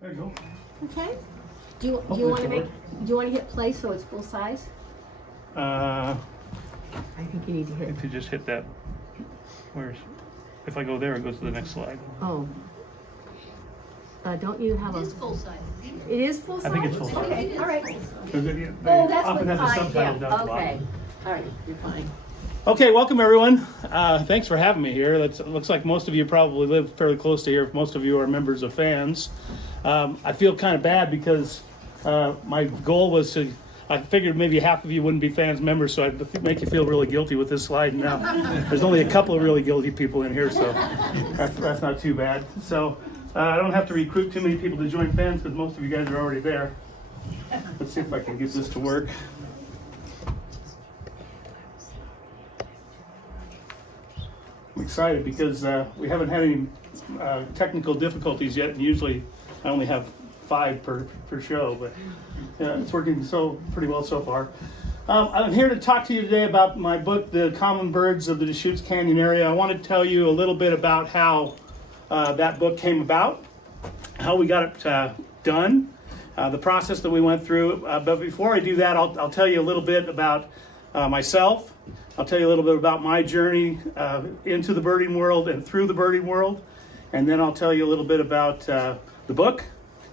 There you go. Okay. Do you want to hit play so it's full size? I think you need to hit. If you just hit that, if I go there, it goes to the next slide. Oh. Don't you have It is full size. It is full size? I think it's full size. Okay, all right. They That's often what have the subtitles down the okay. bottom. All right, you're fine. Okay, welcome everyone. Thanks for having me here. It looks like most of you probably live fairly close to here. Most of you are members of fans. I feel kind of bad because my goal was I figured maybe half of you wouldn't be fans members, so I'd make you feel really guilty with this slide. Now, there's only a couple of really guilty people in here, so that's not too bad. So I don't have to recruit too many people to join fans because most of you guys are already there. Let's see if I can get this to work. I'm excited because we haven't had any technical difficulties yet, and usually I only have 5 per show, but it's working pretty well so far. I'm here to talk to you today about my book, The Common Birds of the Deschutes Canyon Area. I want to tell you a little bit about how that book came about, how we got it done, the process that we went through. But before I do that, I'll tell you a little bit about myself. I'll tell you a little bit about my journey into the birding world and through the birding world. And then I'll tell you a little bit about the book.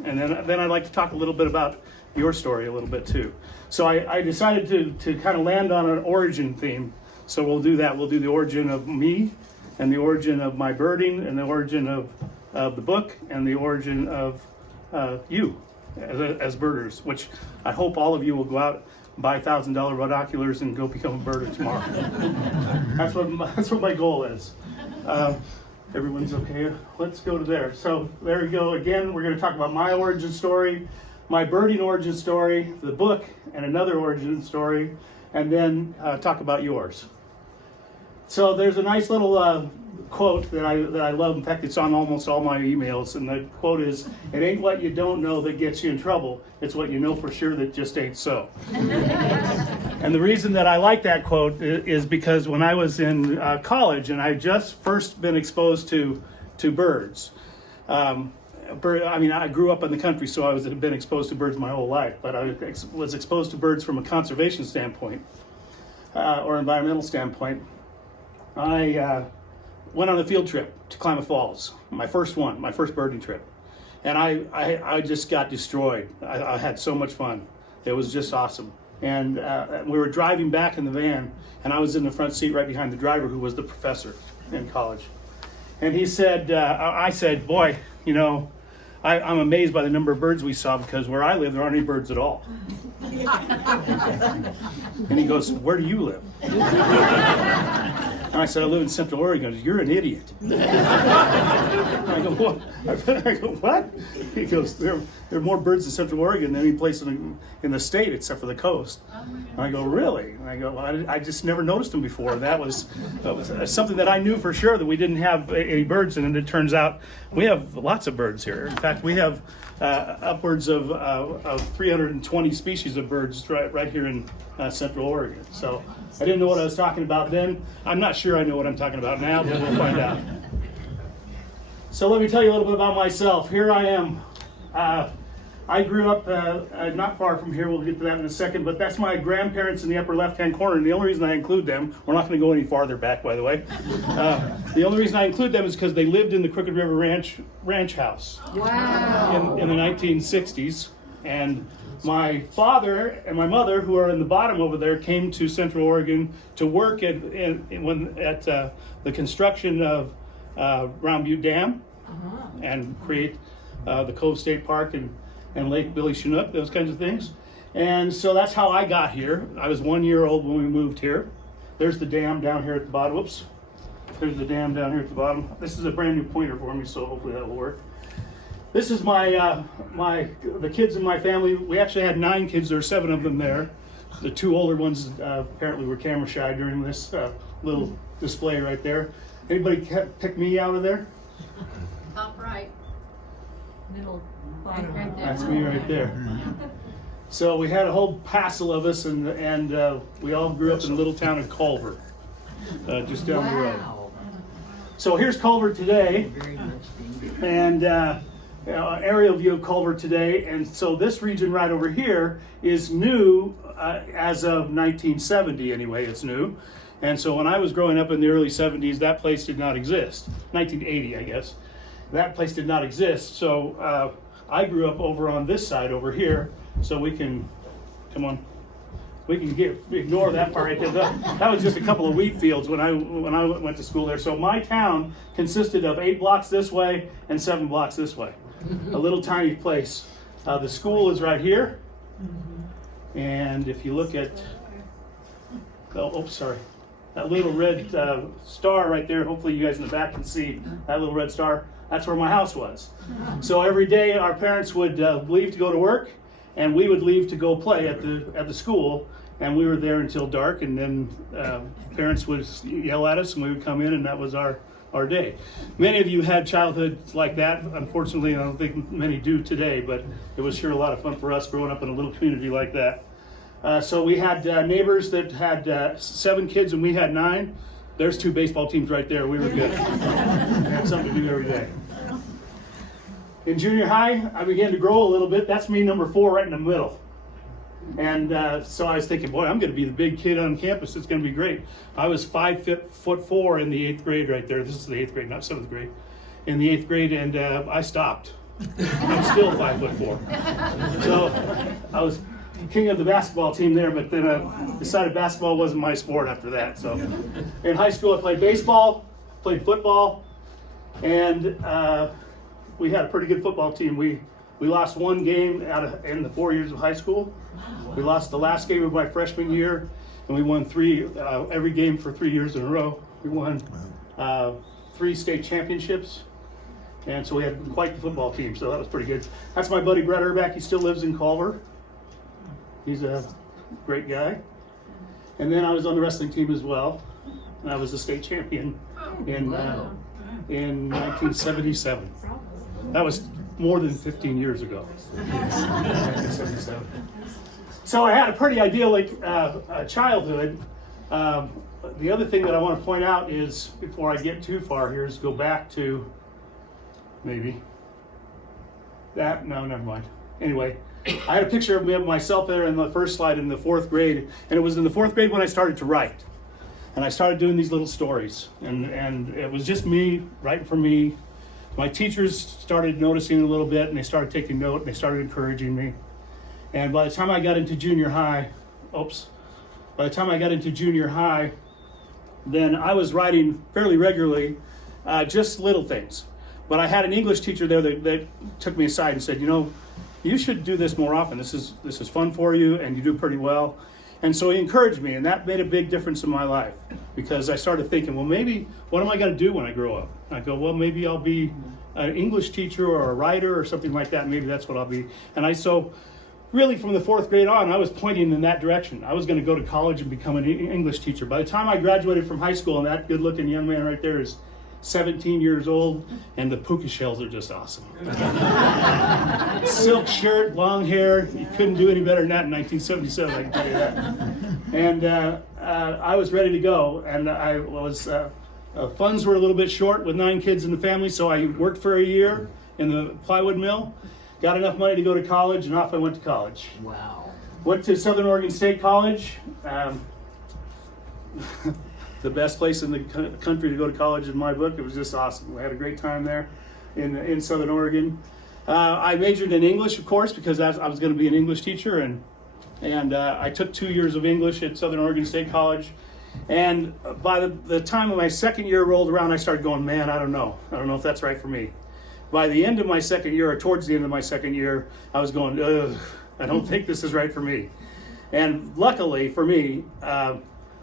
And then I'd like to talk a little bit about your story a little bit too. So I decided to kind of land on an origin theme. So we'll do that. We'll do the origin of me and the origin of my birding and the origin of the book and the origin of you as birders, which I hope all of you will go out, buy $1,000 binoculars and go become a birder tomorrow. That's what my goal is. Everyone's okay? Let's go to there. So there we go. Again, we're going to talk about my origin story, my birding origin story, the book, and another origin story, and then talk about yours. So there's a nice little quote that I love. In fact, it's on almost all my emails, and the quote is, "It ain't what you don't know that gets you in trouble. It's what you know for sure that just ain't so." And the reason that I like that quote is because when I was in college and I just first been exposed to birds. I grew up in the country, so I had been exposed to birds my whole life, but I was exposed to birds from a conservation standpoint or environmental standpoint. I went on a field trip to Klamath Falls, my first birding trip. And I just got destroyed. I had so much fun. It was just awesome. And we were driving back in the van, and I was in the front seat right behind the driver, who was the professor in college. And he said, I said, boy, you know, I'm amazed by the number of birds we saw, because where I live, there aren't any birds at all. And he goes, where do you live? And I said, I live in Central Oregon. He goes, you're an idiot. I go, what? What? He goes, there are more birds in Central Oregon than any place in the state except for the coast. And I go, really? And I go, well, I just never noticed them before. That was something that I knew for sure, that we didn't have any birds, and it turns out we have lots of birds here. In fact, we have upwards of 320 species of birds right here in Central Oregon. So I didn't know what I was talking about then. I'm not sure I know what I'm talking about now, but we'll find out. So let me tell you a little bit about myself. Here I am. I grew up not far from here. We'll get to that in a second, but that's my grandparents in the upper left-hand corner, and the only reason I include them, we're not going to go any farther back, by the way. The only reason I include them is because they lived in the Crooked River Ranch house. Wow. In the 1960s, and my father and my mother, who are in the bottom over there, came to Central Oregon to work at the construction of Round Butte Dam and create the Cove State Park and Lake Billy Chinook, those kinds of things. And so that's how I got here. I was 1 year old when we moved here. There's the dam down here at the bottom. Whoops. There's the dam down here at the bottom. This is a brand new pointer for me, so hopefully that'll work. This is the kids in my family. We actually had 9 kids. There were 7 of them there. The 2 older ones apparently were camera shy during this little display right there. Anybody pick me out of there? Top right. Middle, Right there. That's me right there. So we had a whole passel of us, and we all grew up in a little town of Culver, just down the road. So here's Culver today, and aerial view of Culver today. And so this region right over here is new as of 1970 anyway, it's new. And so when I was growing up in the early 70s, that place did not exist. 1980, I guess. That place did not exist. So I grew up over on this side over here. So we can, come on, we can ignore that part right there. That was just a couple of wheat fields when I went to school there. So my town consisted of 8 blocks this way and 7 blocks this way. A little tiny place. The school is right here. And if you look at, sorry. That little red star right there, hopefully you guys in the back can see that little red star. That's where my house was. So every day our parents would leave to go to work, and we would leave to go play at the school, and we were there until dark, and then parents would yell at us and we would come in, and that was our day. Many of you had childhoods like that. Unfortunately, I don't think many do today, but it was sure a lot of fun for us growing up in a little community like that. So we had neighbors that had 7 kids and we had 9. There's 2 baseball teams right there. We were good. We had something to do every day. In junior high, I began to grow a little bit. That's me, number 4, right in the middle. And so I was thinking, boy, I'm going to be the big kid on campus. It's going to be great. I was 5'4" in the 8th grade right there. This is the 8th grade, not 7th grade. In the 8th grade, and I stopped. I'm still 5'4". So I was king of the basketball team there, but then I decided basketball wasn't my sport after that. So in high school, I played baseball, played football, and we had a pretty good football team. We lost 1 game in the 4 years of high school. We lost the last game of my freshman year, and we won every game for 3 years in a row. We won 3 state championships, and so we had quite the football team, so that was pretty good. That's my buddy Brett Urback. He still lives in Culver. He's a great guy. And then I was on the wrestling team as well, and I was a state champion in 1977. That was more than 15 years ago. 1977. So I had a pretty idyllic childhood. The other thing that I want to point out is, before I get too far here, is go back to maybe that. No, never mind. Anyway, I had a picture of myself there in the first slide in the 4th grade, and it was in the 4th grade when I started to write. And I started doing these little stories, and it was just me, writing for me. My teachers started noticing a little bit, and they started taking note, and they started encouraging me. And by the time I got into junior high, then I was writing fairly regularly, just little things. But I had an English teacher there that took me aside and said, you should do this more often. This is fun for you, and you do pretty well. And so he encouraged me, and that made a big difference in my life, because I started thinking, well, maybe, what am I going to do when I grow up? I go, well, maybe I'll be an English teacher or a writer or something like that. Maybe that's what I'll be. And so really from the 4th grade on, I was pointing in that direction. I was going to go to college and become an English teacher. By the time I graduated from high school, and that good-looking young man right there is 17 years old, and the puka shells are just awesome. Silk shirt, long hair. You couldn't do any better than that in 1977, I can tell you that. And I was ready to go, and I was funds were a little bit short with 9 kids in the family, so I worked for a year in the plywood mill, got enough money to go to college, and off I went to college. Wow. Went to Southern Oregon State College. The best place in the country to go to college in my book. It was just awesome. We had a great time there in Southern Oregon. I majored in English, of course, because I was going to be an English teacher, and I took 2 years of English at Southern Oregon State College. And by the time of my 2nd year rolled around, I started going, man, I don't know if that's right for me. By the end of my 2nd year, or towards the end of my 2nd year, I was going, ugh, I don't think this is right for me. And luckily for me,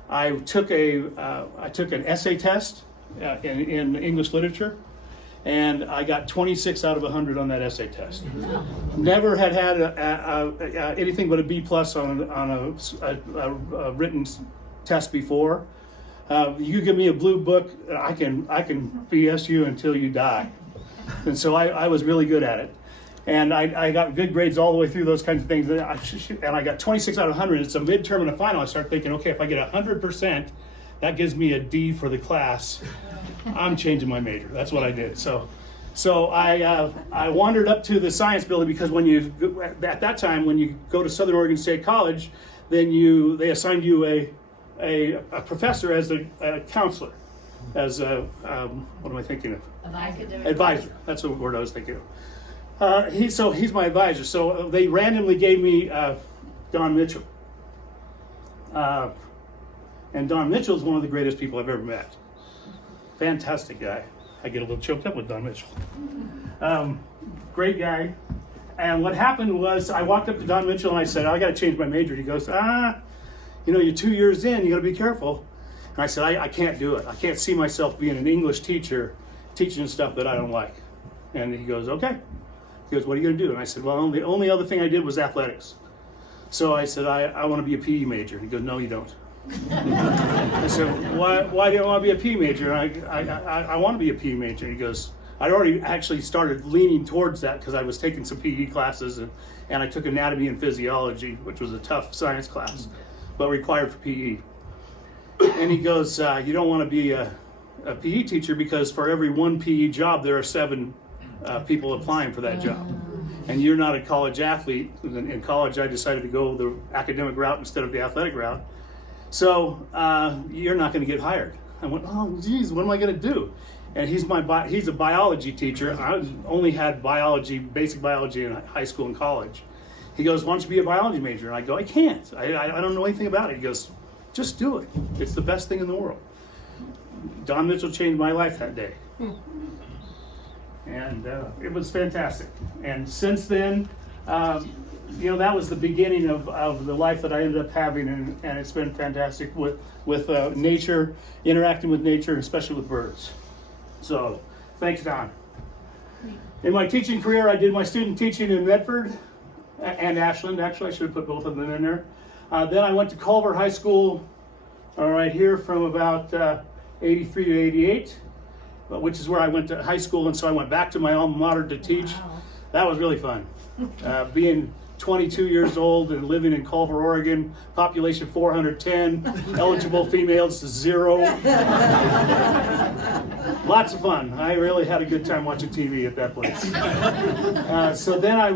I took an essay test in English literature, and I got 26 out of 100 on that essay test. Never had anything but a B+ on a written test before. You give me a blue book, I can BS you until you die. And so I was really good at it. And I got good grades all the way through those kinds of things. And I got 26 out of 100. It's a midterm and a final. I start thinking, okay, if I get 100%, that gives me a D for the class. I'm changing my major. That's what I did. So So I wandered up to the science building because at that time when you go to Southern Oregon State College, then they assigned you a professor as a counselor, as a what am I thinking of? Academic Advisor. That's the word I was thinking of. He's my advisor. So they randomly gave me Don Mitchell, and Don Mitchell is one of the greatest people I've ever met. Fantastic guy. I get a little choked up with Don Mitchell. Great guy. And what happened was I walked up to Don Mitchell and I said, I got to change my major. He goes, you're 2 years in, you got to be careful. And I said, I can't do it. I can't see myself being an English teacher, teaching stuff that I don't like. And he goes, okay. He goes, what are you going to do? And I said, well, the only other thing I did was athletics. So I said, I want to be a PE major. And he goes, no, you don't. I said, why do you want to be a PE major? And I want to be a PE major. He goes, I already actually started leaning towards that because I was taking some PE classes and I took anatomy and physiology, which was a tough science class, but required for PE. And he goes, you don't want to be a PE teacher because for every one PE job, there are 7 people applying for that job. And you're not a college athlete. In college, I decided to go the academic route instead of the athletic route. So you're not going to get hired. I went, oh, geez, what am I going to do? And he's a biology teacher. I only had basic biology in high school and college. He goes, why don't you be a biology major? And I go, I can't. I don't know anything about it. He goes, just do it. It's the best thing in the world. Don Mitchell changed my life that day. And it was fantastic. And since then, that was the beginning of the life that I ended up having, and it's been fantastic with nature, interacting with nature, especially with birds. So, thanks, Don. In my teaching career, I did my student teaching in Medford and Ashland. Actually, I should have put both of them in there. Then I went to Culver High School, right here, from about 83 to 88, which is where I went to high school, and so I went back to my alma mater to teach. Wow. That was really fun. Being 22 years old and living in Culver, Oregon, population 410, eligible females 0. Lots of fun. I really had a good time watching TV at that place. So then I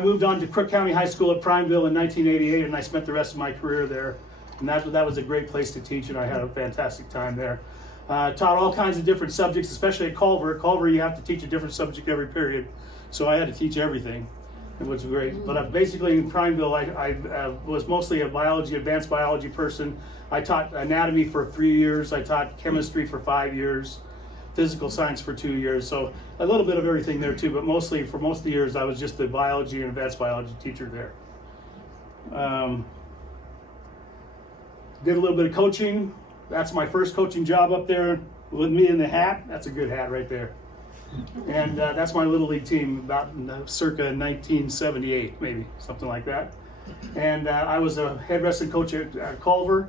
moved on to Crook County High School at Prineville in 1988, and I spent the rest of my career there. And that was a great place to teach, and I had a fantastic time there. Taught all kinds of different subjects, especially at Culver. At Culver, you have to teach a different subject every period, so I had to teach everything. It was great. But basically in Prineville, I was mostly a advanced biology person. I taught anatomy for 3 years. I taught chemistry for 5 years, physical science for 2 years. So a little bit of everything there too, but mostly for most of the years, I was just the biology and advanced biology teacher there. Did a little bit of coaching. That's my first coaching job up there with me in the hat. That's a good hat right there. And that's my Little League team about circa 1978, maybe, something like that. And I was a head wrestling coach at Culver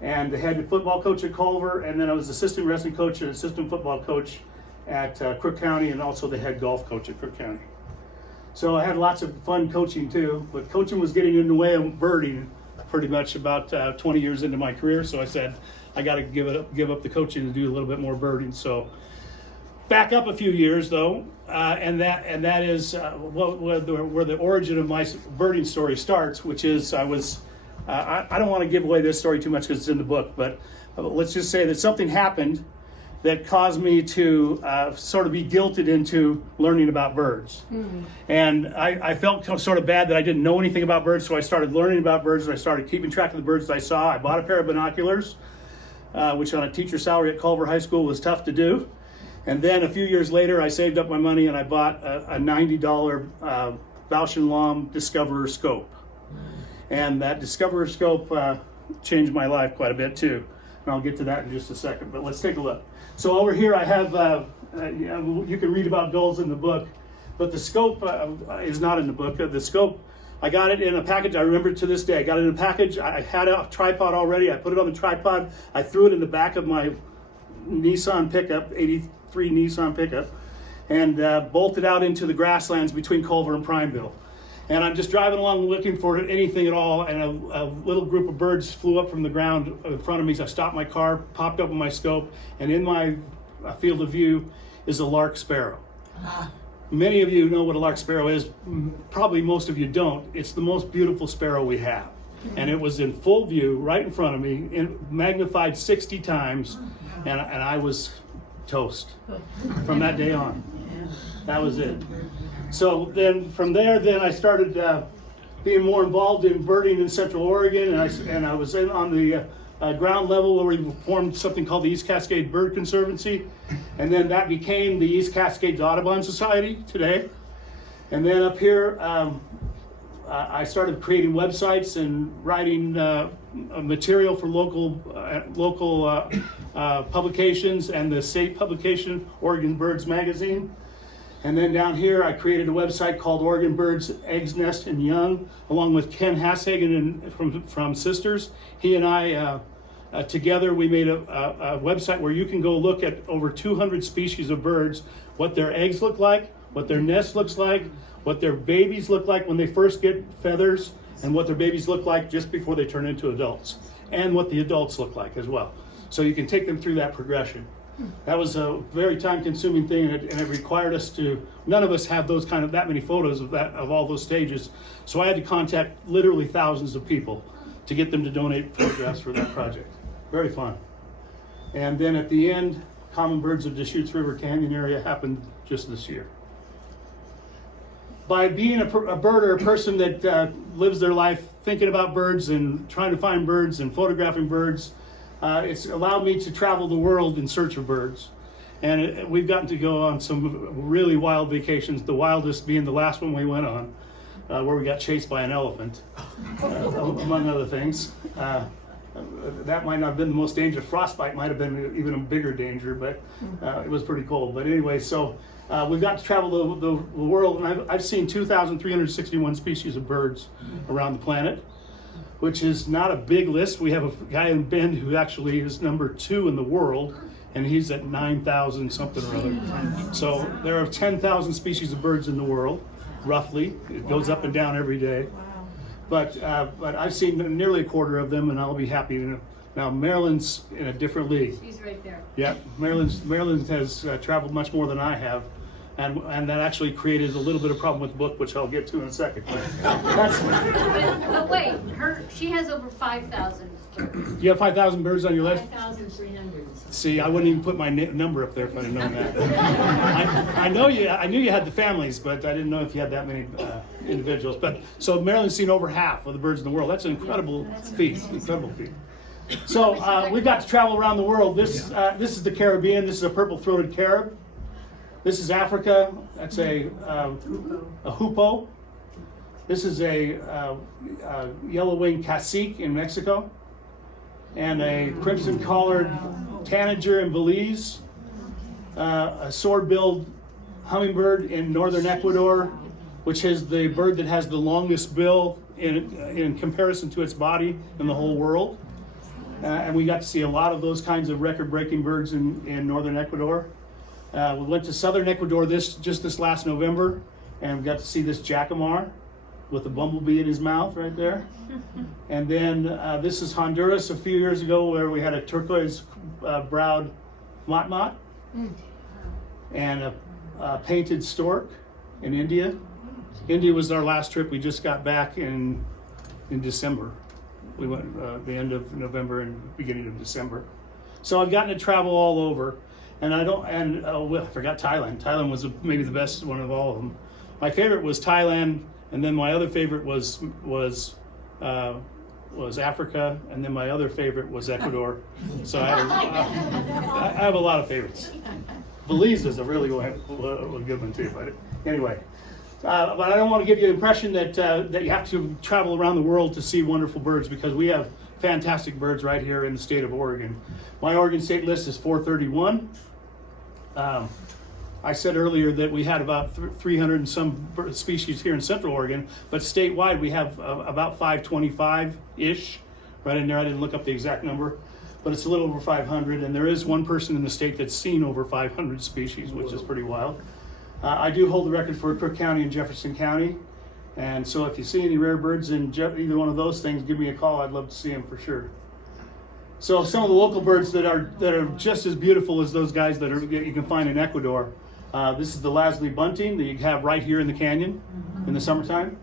and the head football coach at Culver. And then I was assistant wrestling coach and assistant football coach at Crook County, and also the head golf coach at Crook County. So I had lots of fun coaching too, but coaching was getting in the way of birding pretty much about 20 years into my career. So I said, I got to give up the coaching and do a little bit more birding. So back up a few years though, and that is where the origin of my birding story starts, which is I don't want to give away this story too much because it's in the book, but let's just say that something happened that caused me to sort of be guilted into learning about birds. Mm-hmm. And I felt sort of bad that I didn't know anything about birds, so I started learning about birds and I started keeping track of the birds that I saw. I bought a pair of binoculars, which on a teacher's salary at Culver High School was tough to do. And then a few years later, I saved up my money and I bought a $90 Bausch & Lomb Discoverer scope. And that Discoverer scope changed my life quite a bit too. And I'll get to that in just a second, but let's take a look. So over here I have, you can read about gulls in the book, but the scope is not in the book. The scope, I got it in a package. I remember to this day. I got it in a package. I had a tripod already. I put it on the tripod. I threw it in the back of my Nissan pickup, 83 Nissan pickup, and bolted out into the grasslands between Culver and Prineville. And I'm just driving along looking for anything at all, and a little group of birds flew up from the ground in front of me. So I stopped my car, popped up on my scope, and in my field of view is a lark sparrow. Many of you know what a lark sparrow is. Probably most of you don't. It's the most beautiful sparrow we have. And it was in full view right in front of me, magnified 60 times, and I was toast from that day on. That was it. So then from there, I started being more involved in birding in Central Oregon, and I was on the ground level where we formed something called the East Cascade Bird Conservancy, and then that became the East Cascades Audubon Society today. And then up here, I started creating websites and writing material for local publications and the state publication, Oregon Birds Magazine. And then down here, I created a website called Oregon Birds Eggs, Nest, and Young, along with Ken Hashagen from Sisters. He and I, together, we made a website where you can go look at over 200 species of birds, what their eggs look like, what their nest looks like, what their babies look like when they first get feathers, and what their babies look like just before they turn into adults, and what the adults look like as well. So you can take them through that progression. That was a very time-consuming thing, and it required us to. None of us have that many photos of all those stages. So I had to contact literally thousands of people to get them to donate photographs for that project. Very fun. And then at the end, Common Birds of Deschutes River Canyon Area happened just this year. By being a birder, a person that lives their life thinking about birds and trying to find birds and photographing birds, it's allowed me to travel the world in search of birds. And we've gotten to go on some really wild vacations, the wildest being the last one we went on, where we got chased by an elephant, among other things. That might not have been the most dangerous. Frostbite might have been even a bigger danger, but it was pretty cold. But anyway, so we've got to travel the world, and I've seen 2,361 species of birds around the planet, which is not a big list. We have a guy in Bend who actually is number 2 in the world, and he's at 9,000 something or other. So there are 10,000 species of birds in the world, roughly. It goes up and down every day. But I've seen nearly a quarter of them, and I'll be happy to know. Now Maryland's in a different league. She's right there. Yeah, Maryland has traveled much more than I have, and that actually created a little bit of problem with the book, which I'll get to in a second. But wait, she has over 5,000 birds. You have 5,000 birds on your list? 5,300. See, I wouldn't even put my number up there if I'd have known that. I knew you had the families, but I didn't know if you had that many individuals. But so Maryland's seen over half of the birds in the world. That's an incredible feat. Incredible feat. So we've got to travel around the world. This is the Caribbean. This is a purple-throated carib. This is Africa. That's a hoopoe. This is a yellow-winged cacique in Mexico, and a crimson-collared tanager in Belize, a sword-billed hummingbird in northern Ecuador, which is the bird that has the longest bill in comparison to its body in the whole world. And we got to see a lot of those kinds of record-breaking birds in northern Ecuador. We went to southern Ecuador just this last November, and we got to see this jacamar with a bumblebee in his mouth right there. And then this is Honduras a few years ago, where we had a turquoise-browed motmot and a painted stork in India. India was our last trip. We just got back in December. We went the end of November and beginning of December. So I've gotten to travel all over, and I forgot Thailand. Thailand was maybe the best one of all of them. My favorite was Thailand, and then my other favorite was Africa, and then my other favorite was Ecuador. So I have a lot of favorites. Belize is a really good one too. But anyway. But I don't want to give you the impression that you have to travel around the world to see wonderful birds, because we have fantastic birds right here in the state of Oregon. My Oregon state list is 431. I said earlier that we had about 300 and some species here in Central Oregon, but statewide we have about 525-ish. Right in there, I didn't look up the exact number, but it's a little over 500, and there is one person in the state that's seen over 500 species, which is pretty wild. I do hold the record for Cook County and Jefferson County, and so if you see any rare birds in either one of those things, give me a call. I'd love to see them for sure. So some of the local birds that are just as beautiful as those guys that you can find in Ecuador. This is the Lasley bunting that you have right here in the canyon in the summertime.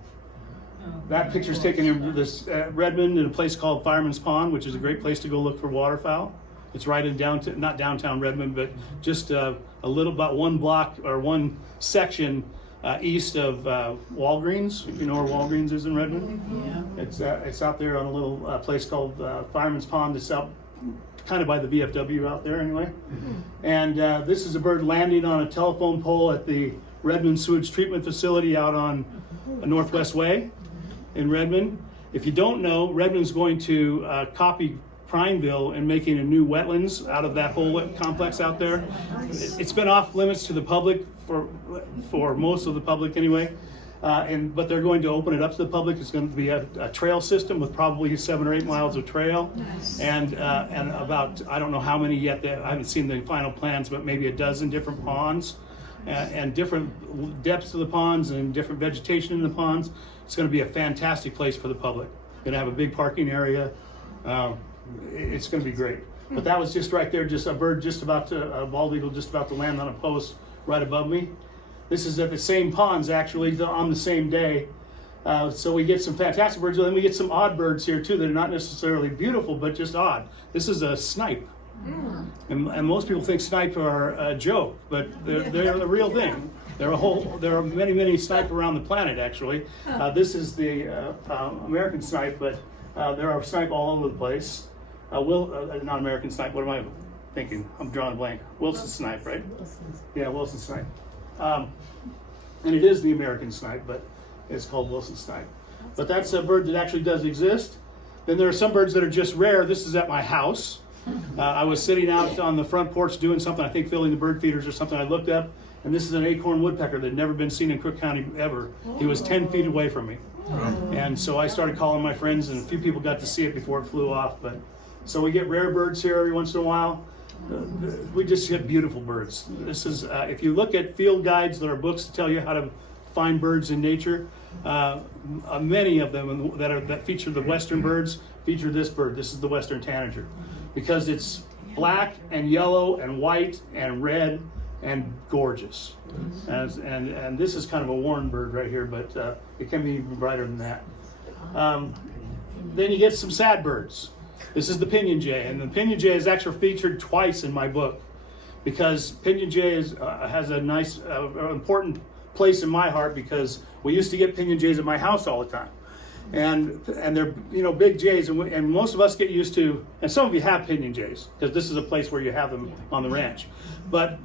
That picture's taken in this Redmond in a place called Fireman's Pond, which is a great place to go look for waterfowl. It's right in downtown, not downtown Redmond, but just a little, about one block or one section east of Walgreens, if you know where Walgreens is in Redmond. Yeah. It's out there on a little place called Fireman's Pond. It's out kind of by the VFW out there anyway. And this is a bird landing on a telephone pole at the Redmond Sewage Treatment Facility out on Northwest Way in Redmond. If you don't know, Redmond's going to copy Prineville and making a new wetlands out of that whole complex out there. It's been off limits to the public for most of the public anyway, but they're going to open it up to the public. It's going to be a trail system with probably 7 or 8 miles of trail, and about, I don't know how many yet. I haven't seen the final plans, but maybe a dozen different ponds and different depths of the ponds and different vegetation in the ponds. It's going to be a fantastic place for the public. Going to have a big parking area. It's going to be great. But that was just right there, just a bird a bald eagle just about to land on a post right above me. This is at the same ponds actually on the same day. So we get some fantastic birds, and then we get some odd birds here too that are not necessarily beautiful, but just odd. This is a snipe. And most people think snipe are a joke, but they're the real thing. There are many snipe around the planet actually. This is the American snipe, but there are snipe all over the place. Not American snipe, what am I thinking? I'm drawing a blank. Wilson snipe, right? Yeah, Wilson snipe. And it is the American snipe, but it's called Wilson snipe. But that's a bird that actually does exist. Then there are some birds that are just rare. This is at my house. I was sitting out on the front porch doing something, I think filling the bird feeders or something. I looked up, and this is an acorn woodpecker that had never been seen in Cook County ever. He was 10 feet away from me. And so I started calling my friends, and a few people got to see it before it flew off. But so we get rare birds here every once in a while. We just get beautiful birds. This is if you look at field guides, there are books to tell you how to find birds in nature. Many of them that feature the western birds feature this bird. This is the western tanager, because it's black and yellow and white and red and gorgeous. And this is kind of a worn bird right here, but it can be even brighter than that. Then you get some sad birds. This is the Pinyon Jay, and the Pinyon Jay is actually featured twice in my book, because Pinyon Jay has a nice, important place in my heart, because we used to get Pinyon Jays at my house all the time. And they're big jays, and most of us get used to, and some of you have Pinyon Jays because this is a place where you have them on the ranch. But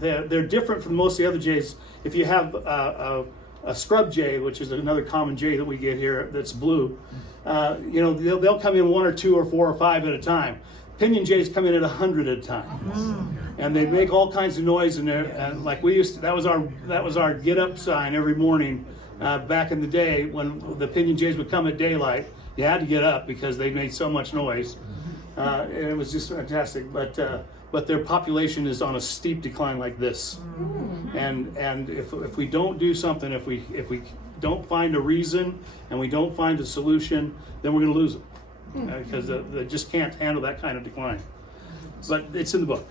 they're different from most of the other jays. If you have a scrub jay, which is another common jay that we get here that's blue, they'll come in 1 or 2 or 4 or 5 at a time. Pinyon jays come in at 100 at a time, and they make all kinds of noise. And like we used to, that was our get up sign every morning. Back in the day when the Pinyon Jays would come at daylight, you had to get up because they made so much noise. And it was just fantastic. But their population is on a steep decline like this. And if we don't do something, if we don't find a reason and we don't find a solution, then we're going to lose them because they just can't handle that kind of decline. But it's in the book.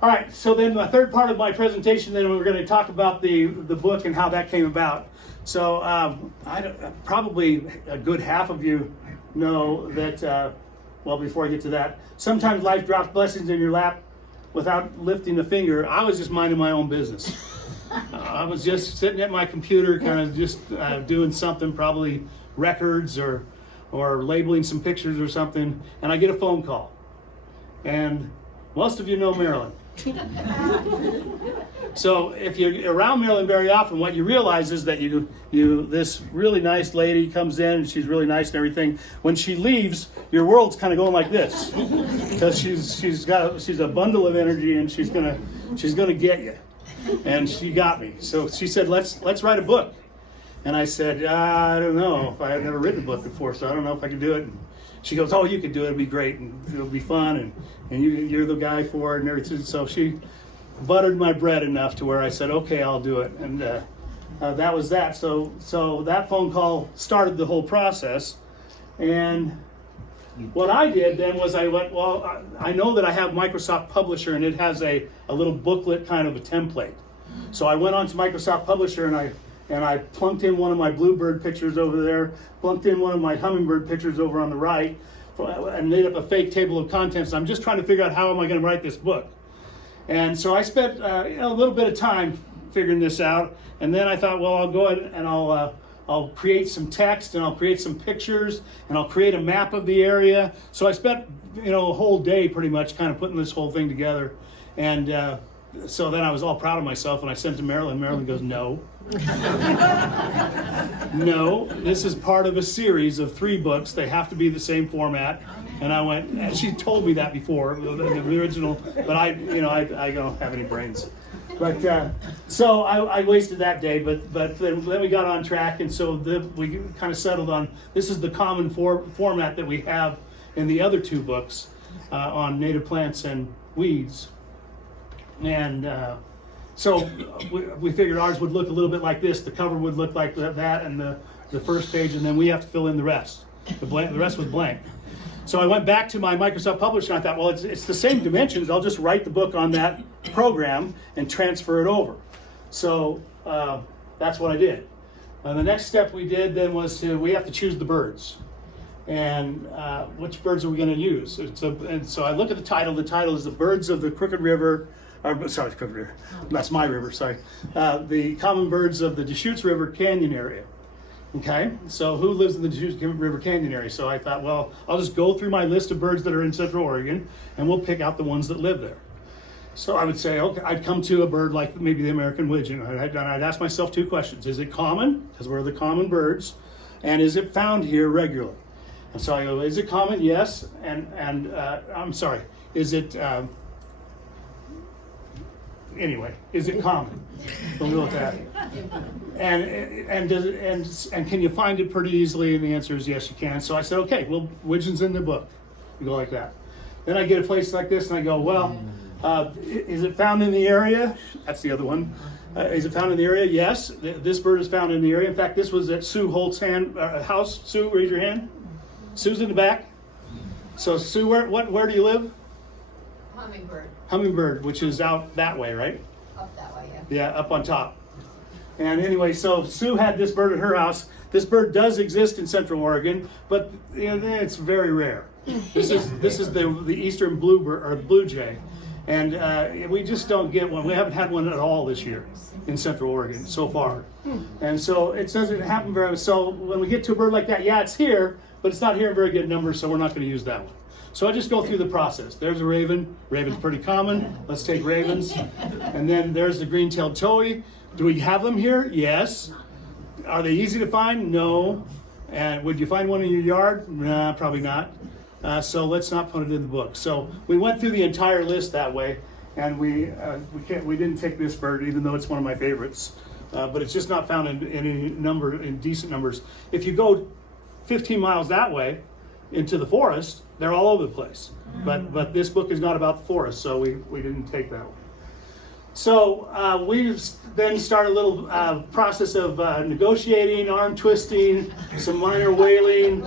All right, so then the third part of my presentation, then we're going to talk about the book and how that came about. So probably a good half of you know that, before I get to that, sometimes life drops blessings in your lap without lifting a finger. I was just minding my own business. I was just sitting at my computer, kind of just doing something, probably records or labeling some pictures or something, and I get a phone call. And most of you know Marilyn. So if you're around Marilyn very often, what you realize is that this really nice lady comes in and she's really nice and everything. When she leaves, your world's kind of going like this, because she's a bundle of energy and she's gonna get you, and she got me. So she said, let's write a book, and I said, I don't know, I've never written a book before, so I don't know if I can do it. And she goes, oh, you can do it. It'll be great, and it'll be fun, and you're the guy for it and everything. So she buttered my bread enough to where I said, okay, I'll do it. And that was that. So that phone call started the whole process. And what I did then was I went, well, I know that I have Microsoft Publisher and it has a little booklet kind of a template. So I went on to Microsoft Publisher and I plunked in one of my bluebird pictures over there, plunked in one of my hummingbird pictures over on the right, and made up a fake table of contents. I'm just trying to figure out how am I going to write this book. And so I spent a little bit of time figuring this out, and then I thought, well, I'll go ahead and I'll create some text, and I'll create some pictures, and I'll create a map of the area. So I spent a whole day pretty much kind of putting this whole thing together, and so then I was all proud of myself, and I sent to Marilyn. Marilyn goes, no. No, this is part of a series of 3 books. They have to be the same format. And I went, and she told me that before, the original, but I don't have any brains. But so I wasted that day, but then we got on track, and so we kind of settled on this is the common format that we have in the other 2 books on native plants and weeds. And so we figured ours would look a little bit like this. The cover would look like that, and the first page, and then we have to fill in the rest. The rest was blank. So I went back to my Microsoft Publisher, and I thought, well, it's the same dimensions. I'll just write the book on that program and transfer it over. So that's what I did. And the next step we did then was we have to choose the birds. And which birds are we going to use? And so I look at the title. The title is The Birds of the Crooked River. Sorry, Crooked River. That's my river, sorry. The common birds of the Deschutes River Canyon Area. Okay, so who lives in the Deschutes River Canyon area? So I thought, well, I'll just go through my list of birds that are in Central Oregon, and we'll pick out the ones that live there. So I would say, okay, I'd come to a bird like maybe the American widgeon, and I'd ask myself 2 questions. Is it common? Because we're the common birds. And is it found here regularly? And so I go, is it common? Yes. And I'm sorry, is it, anyway, is it common? We'll go with that. And can you find it pretty easily? And the answer is yes, you can. So I said, okay, well, widgeon's in the book. You go like that. Then I get a place like this, and I go, well, is it found in the area? That's the other one. Is it found in the area? Yes, this bird is found in the area. In fact, this was at Sue Holt's house. Sue, raise your hand. Sue's in the back. So Sue, where do you live? Hummingbird, Hummingbird, which is out that way, right? up that way, yeah. Yeah, up on top. And anyway, so Sue had this bird at her house. This bird does exist in Central Oregon, but it's very rare. This is the eastern bluebird or blue jay, and we just don't get one. We haven't had one at all this year in Central Oregon so far, and so it doesn't happen very. So when we get to a bird like that, yeah, it's here, but it's not here in very good numbers, so we're not going to use that one. So I just go through the process. There's a raven. Raven's pretty common. Let's take ravens. And then there's the green-tailed towhee. Do we have them here? Yes. Are they easy to find? No. And would you find one in your yard? Nah, probably not. So let's not put it in the book. So we went through the entire list that way, and we didn't take this bird, even though it's one of my favorites. But it's just not found in decent numbers. If you go 15 miles that way into the forest, they're all over the place. But this book is not about the forest, so we didn't take that one. So we then start a little process of negotiating, arm twisting, some minor whaling,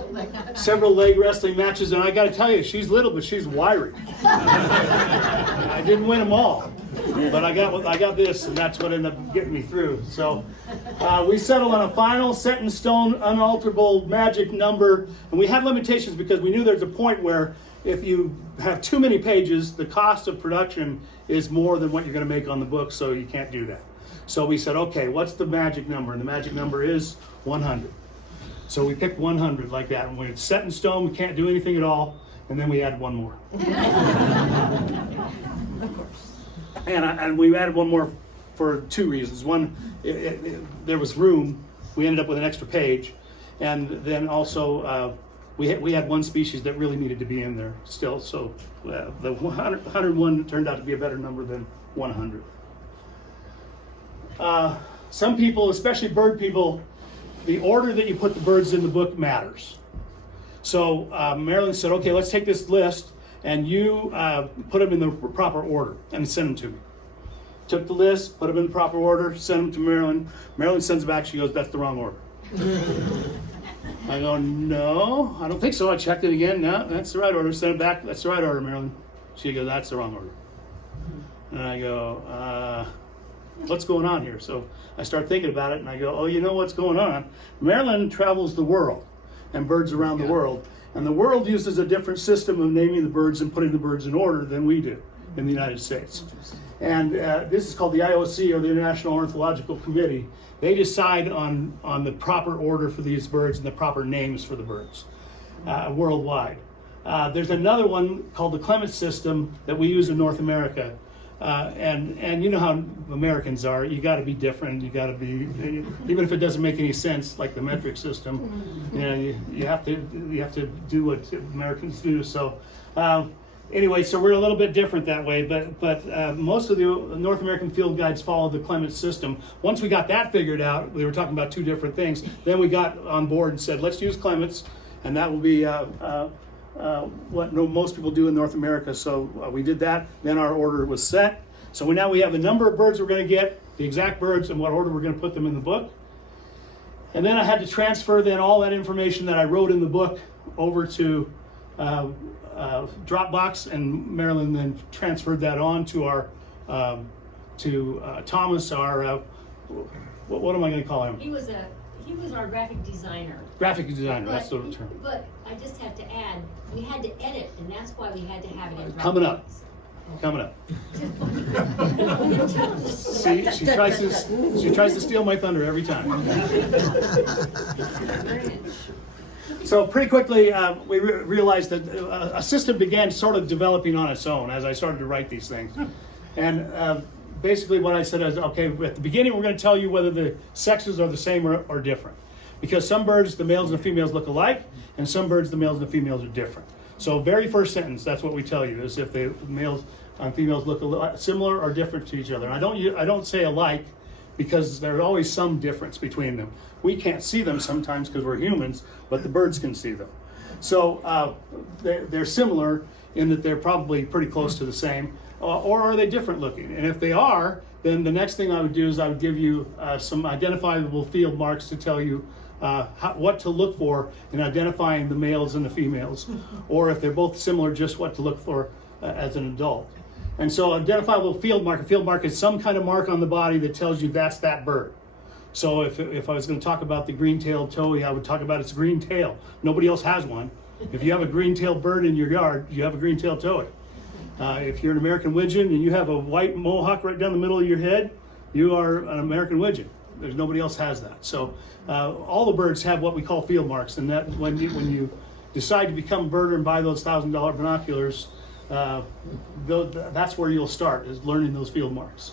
several leg wrestling matches, and I got to tell you, she's little, but she's wiry. I didn't win them all, but I got this, and that's what ended up getting me through. So we settled on a final, set in stone, unalterable magic number, and we had limitations because we knew there's a point where if you have too many pages, the cost of production is more than what you're going to make on the book, so you can't do that. So we said, okay, what's the magic number? And the magic number is 100. So we picked 100 like that, and when it's set in stone, we can't do anything at all, and then we added one more. And we added one more for 2 reasons. One, there was room. We ended up with an extra page, and then also we had one species that really needed to be in there still. So the 101 turned out to be a better number than 100. Some people, especially bird people, the order that you put the birds in the book matters. So Marilyn said, okay, let's take this list and you put them in the proper order and send them to me. Took the list, put them in the proper order, sent them to Marilyn. Marilyn sends it back, she goes, that's the wrong order. I go, no, I don't think so. I checked it again. No, that's the right order. Send it back. That's the right order, Marilyn. She goes, that's the wrong order. And I go, what's going on here? So I start thinking about it, and I go, oh, you know what's going on? Maryland travels the world, and birds around the world. And the world uses a different system of naming the birds and putting the birds in order than we do in the United States. And this is called the IOC, or the International Ornithological Committee. They decide on the proper order for these birds and the proper names for the birds worldwide. There's another one called the Clement system that we use in North America. And you know how Americans are. You got to be different. You got to be, even if it doesn't make any sense, like the metric system. You know, you have to do what Americans do. So anyway, so we're a little bit different that way. But most of the North American field guides follow the Clement system. Once we got that figured out, we were talking about two different things. Then we got on board and said, let's use Clements, and that will be what most people do in North America. So we did that. Then our order was set. So now we have the number of birds we're going to get, the exact birds, and what order we're going to put them in the book. And then I had to transfer then all that information that I wrote in the book over to Dropbox, and Marilyn then transferred that on to our Thomas, our what am I going to call him? He was our graphic designer. Graphic designer. That's the term. But I just have to add, we had to edit, and that's why we had to have it in Coming up. Dropbox. Coming up. See, she tries to steal my thunder every time. So pretty quickly, we realized that a system began sort of developing on its own as I started to write these things. And basically what I said is, okay, at the beginning we're going to tell you whether the sexes are the same or different. Because some birds, the males and the females look alike, and some birds, the males and the females are different. So very first sentence, that's what we tell you, is if the males and females look similar or different to each other. And I don't say alike, because there's always some difference between them. We can't see them sometimes because we're humans, but the birds can see them. So they're similar in that they're probably pretty close to the same, or are they different looking? And if they are, then the next thing I would do is I would give you some identifiable field marks to tell you what to look for in identifying the males and the females, or if they're both similar, just what to look for as an adult. And so identifiable field mark, a field mark is some kind of mark on the body that tells you that's that bird. So if I was going to talk about the green-tailed towhee, I would talk about its green tail. Nobody else has one. If you have a green-tailed bird in your yard, you have a green-tailed towhee. If you're an American widgeon and you have a white mohawk right down the middle of your head, you are an American widgeon. There's nobody else has that. So all the birds have what we call field marks, and that when you decide to become a birder and buy those $1,000 binoculars, that's where you'll start, is learning those field marks.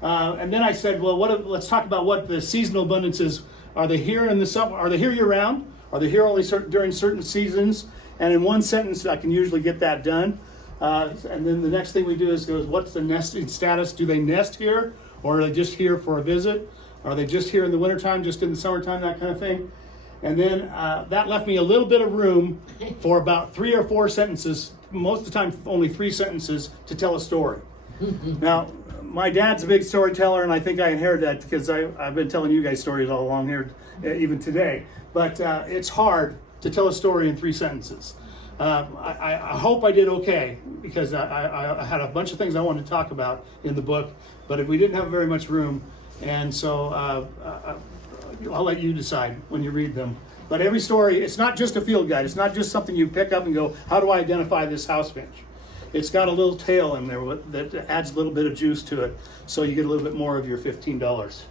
And then I said, well, let's talk about what the seasonal abundances are. They here in the summer? Are they here year round? Are they here only during certain seasons? And in one sentence, I can usually get that done. And then the next thing we do is goes, what's the nesting status? Do they nest here, or are they just here for a visit? Are they just here in the wintertime, just in the summertime, that kind of thing? And then that left me a little bit of room for about 3 or 4 sentences, most of the time only 3 sentences, to tell a story. Now, my dad's a big storyteller, and I think I inherited that because I've been telling you guys stories all along here, even today. But it's hard to tell a story in 3 sentences. I hope I did okay, because I had a bunch of things I wanted to talk about in the book, but we didn't have very much room, and so I'll let you decide when you read them. But every story, it's not just a field guide. It's not just something you pick up and go, how do I identify this house finch? It's got a little tail in there that adds a little bit of juice to it, so you get a little bit more of your $15.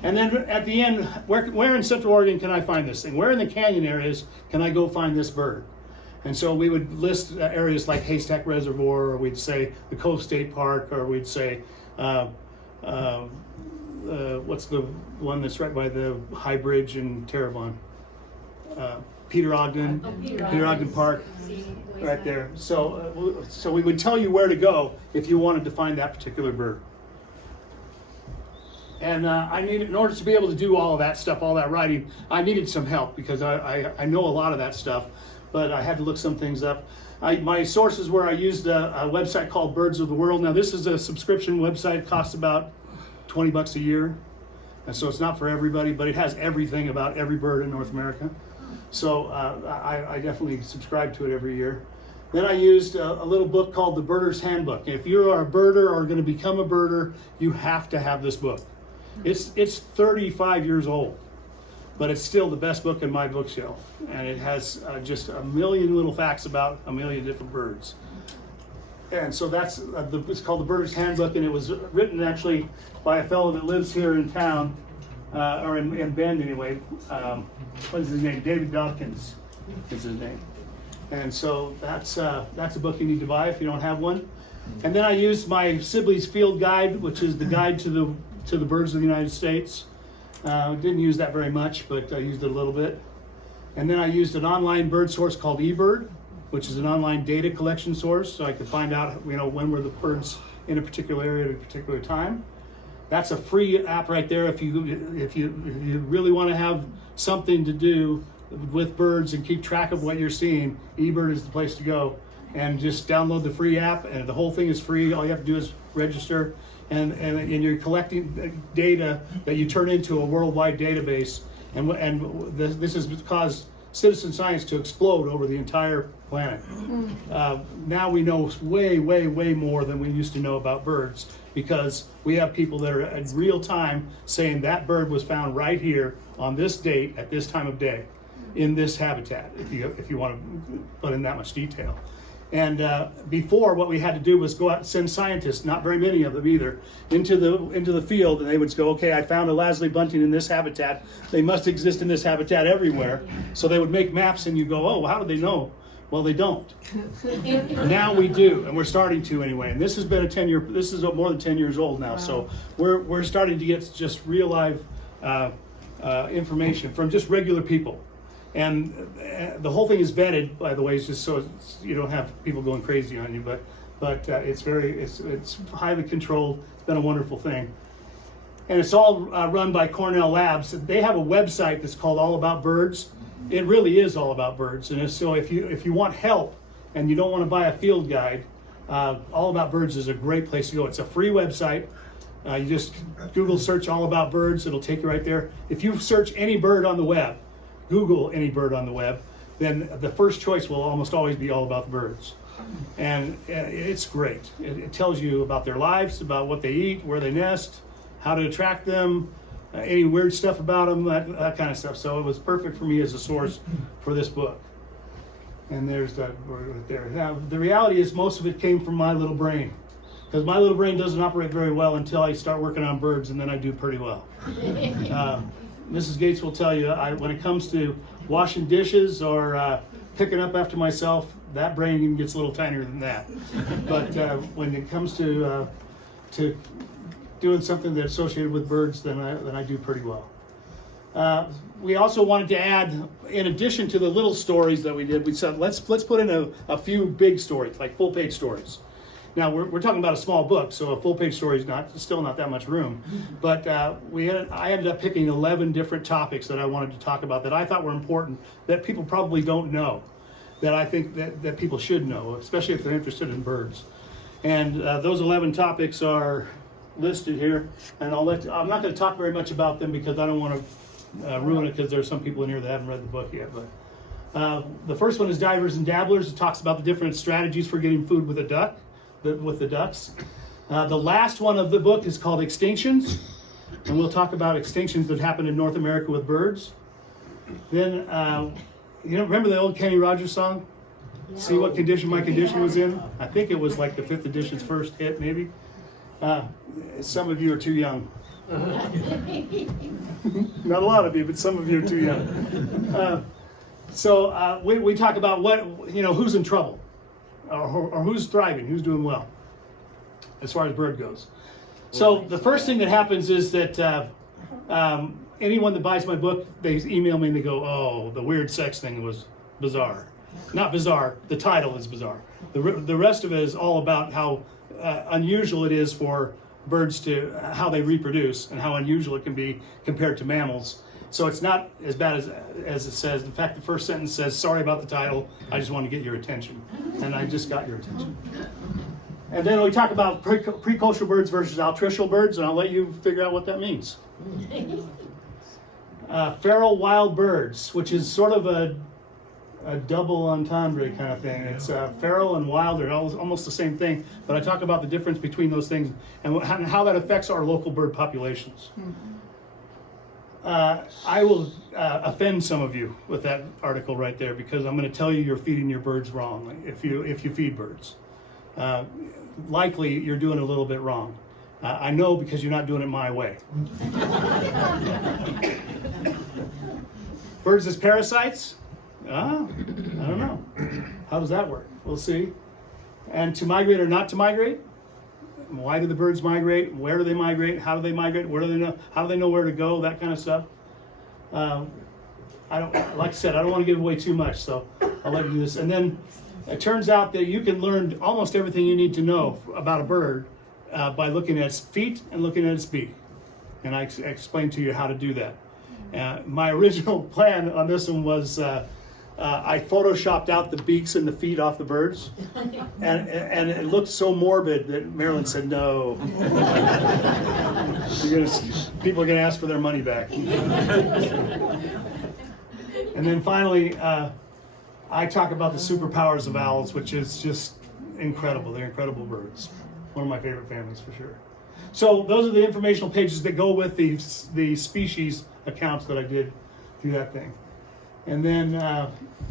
And then at the end, where in Central Oregon can I find this thing? Where in the canyon areas can I go find this bird? And so we would list areas like Haystack Reservoir, or we'd say the Cove State Park, or we'd say, what's the one that's right by the High Bridge in Terrebonne? Peter Ogden, Peter Ogden Park, right there. So we would tell you where to go if you wanted to find that particular bird. And I needed, in order to be able to do all of that stuff, all that writing, I needed some help, because I know a lot of that stuff, but I had to look some things up. My sources were, I used a website called Birds of the World. Now this is a subscription website, costs about $20 a year. And so it's not for everybody, but it has everything about every bird in North America. So I definitely subscribe to it every year. Then I used a little book called The Birder's Handbook. If you are a birder or going to become a birder, you have to have this book. It's 35 years old, but it's still the best book in my bookshelf. And it has just a million little facts about a million different birds. And so that's it's called The Birder's Handbook, and it was written actually by a fellow that lives here in town, or in Bend anyway. What is his name? David Dawkins is his name. And so that's a book you need to buy if you don't have one. And then I used my Sibley's Field Guide, which is the guide to the birds of the United States. Didn't use that very much, but I used it a little bit. And then I used an online bird source called eBird, which is an online data collection source, so I could find out, when were the birds in a particular area at a particular time. That's a free app right there if you really want to have something to do with birds and keep track of what you're seeing. eBird is the place to go, and just download the free app, and the whole thing is free. All you have to do is register, and you're collecting data that you turn into a worldwide database, and this has caused citizen science to explode over the entire planet. Now we know way, way, way more than we used to know about birds, because we have people that are in real time saying that bird was found right here on this date at this time of day in this habitat, if you want to put in that much detail. And before, what we had to do was go out and send scientists, not very many of them either, into the field, and they would go, okay, I found a Lasley bunting in this habitat. They must exist in this habitat everywhere. So they would make maps, and you go, oh, how do they know? Well, they don't. Now we do, and we're starting to anyway. And this has been this is more than 10 years old now. Wow. So we're starting to get just real live information from just regular people. And the whole thing is vetted, by the way, just so you don't have people going crazy on you. But it's highly controlled. It's been a wonderful thing, and it's all run by Cornell Labs. They have a website that's called All About Birds. It really is all about birds. And so if you want help and you don't want to buy a field guide, All About Birds is a great place to go. It's a free website. You just Google search All About Birds. It'll take you right there. If you search any bird on the web, Google any bird on the web, then the first choice will almost always be All About the Birds. And it's great. It tells you about their lives, about what they eat, where they nest, how to attract them, any weird stuff about them, that kind of stuff. So it was perfect for me as a source for this book. And there's that word right there. Now, the reality is most of it came from my little brain, because my little brain doesn't operate very well until I start working on birds, and then I do pretty well. Mrs. Gates will tell you, when it comes to washing dishes or picking up after myself, that brain even gets a little tinier than that. But when it comes to doing something that's associated with birds, then I do pretty well. We also wanted to add, in addition to the little stories that we did, we said let's put in a few big stories, like full-page stories. Now we're talking about a small book, so a full-page story is still not that much room. But I ended up picking 11 different topics that I wanted to talk about that I thought were important, that people probably don't know, that I think that people should know, especially if they're interested in birds. And those 11 topics are listed here, and I'm not going to talk very much about them because I don't want to ruin it, because there are some people in here that haven't read the book yet. But the first one is Divers and Dabblers. It talks about the different strategies for getting food with the ducks. The last one of the book is called Extinctions, and we'll talk about extinctions that happened in North America with birds. Then, remember the old Kenny Rogers song? No. See what condition my condition was in? I think it was like the 5th edition's first hit, maybe. Some of you are too young. Not a lot of you, but some of you are too young. So we talk about who's in trouble, or who's thriving, who's doing well, as far as bird goes. So the first thing that happens is that anyone that buys my book, they email me and they go, "Oh, the weird sex thing was bizarre." Not bizarre. The title is bizarre. The rest of it is all about how unusual it is for birds how they reproduce and how unusual it can be compared to mammals. So it's not as bad as it says. In fact, the first sentence says, "Sorry about the title. I just want to get your attention." And I just got your attention. And then we talk about precocial birds versus altricial birds, and I'll let you figure out what that means. Feral wild birds, which is sort of a double entendre kind of thing. It's feral and wild are almost the same thing, but I talk about the difference between those things and how that affects our local bird populations. I will offend some of you with that article right there, because I'm going to tell you you're feeding your birds wrong if you feed birds. Likely you're doing it a little bit wrong. I know, because you're not doing it my way. Birds as parasites? I don't know. How does that work? We'll see. And to migrate or not to migrate? Why do the birds migrate? Where do they migrate? How do they migrate? Where do they know? How do they know where to go? That kind of stuff. I don't, like I said, I don't want to give away too much, so I'll let you do this. And then it turns out that you can learn almost everything you need to know about a bird by looking at its feet and looking at its beak. And I explained to you how to do that. My original plan on this one was I photoshopped out the beaks and the feet off the birds, and it looked so morbid that Marilyn said, no. People are going to ask for their money back. And then finally, I talk about the superpowers of owls, which is just incredible. They're incredible birds. One of my favorite families for sure. So those are the informational pages that go with the species accounts that I did through that thing. And then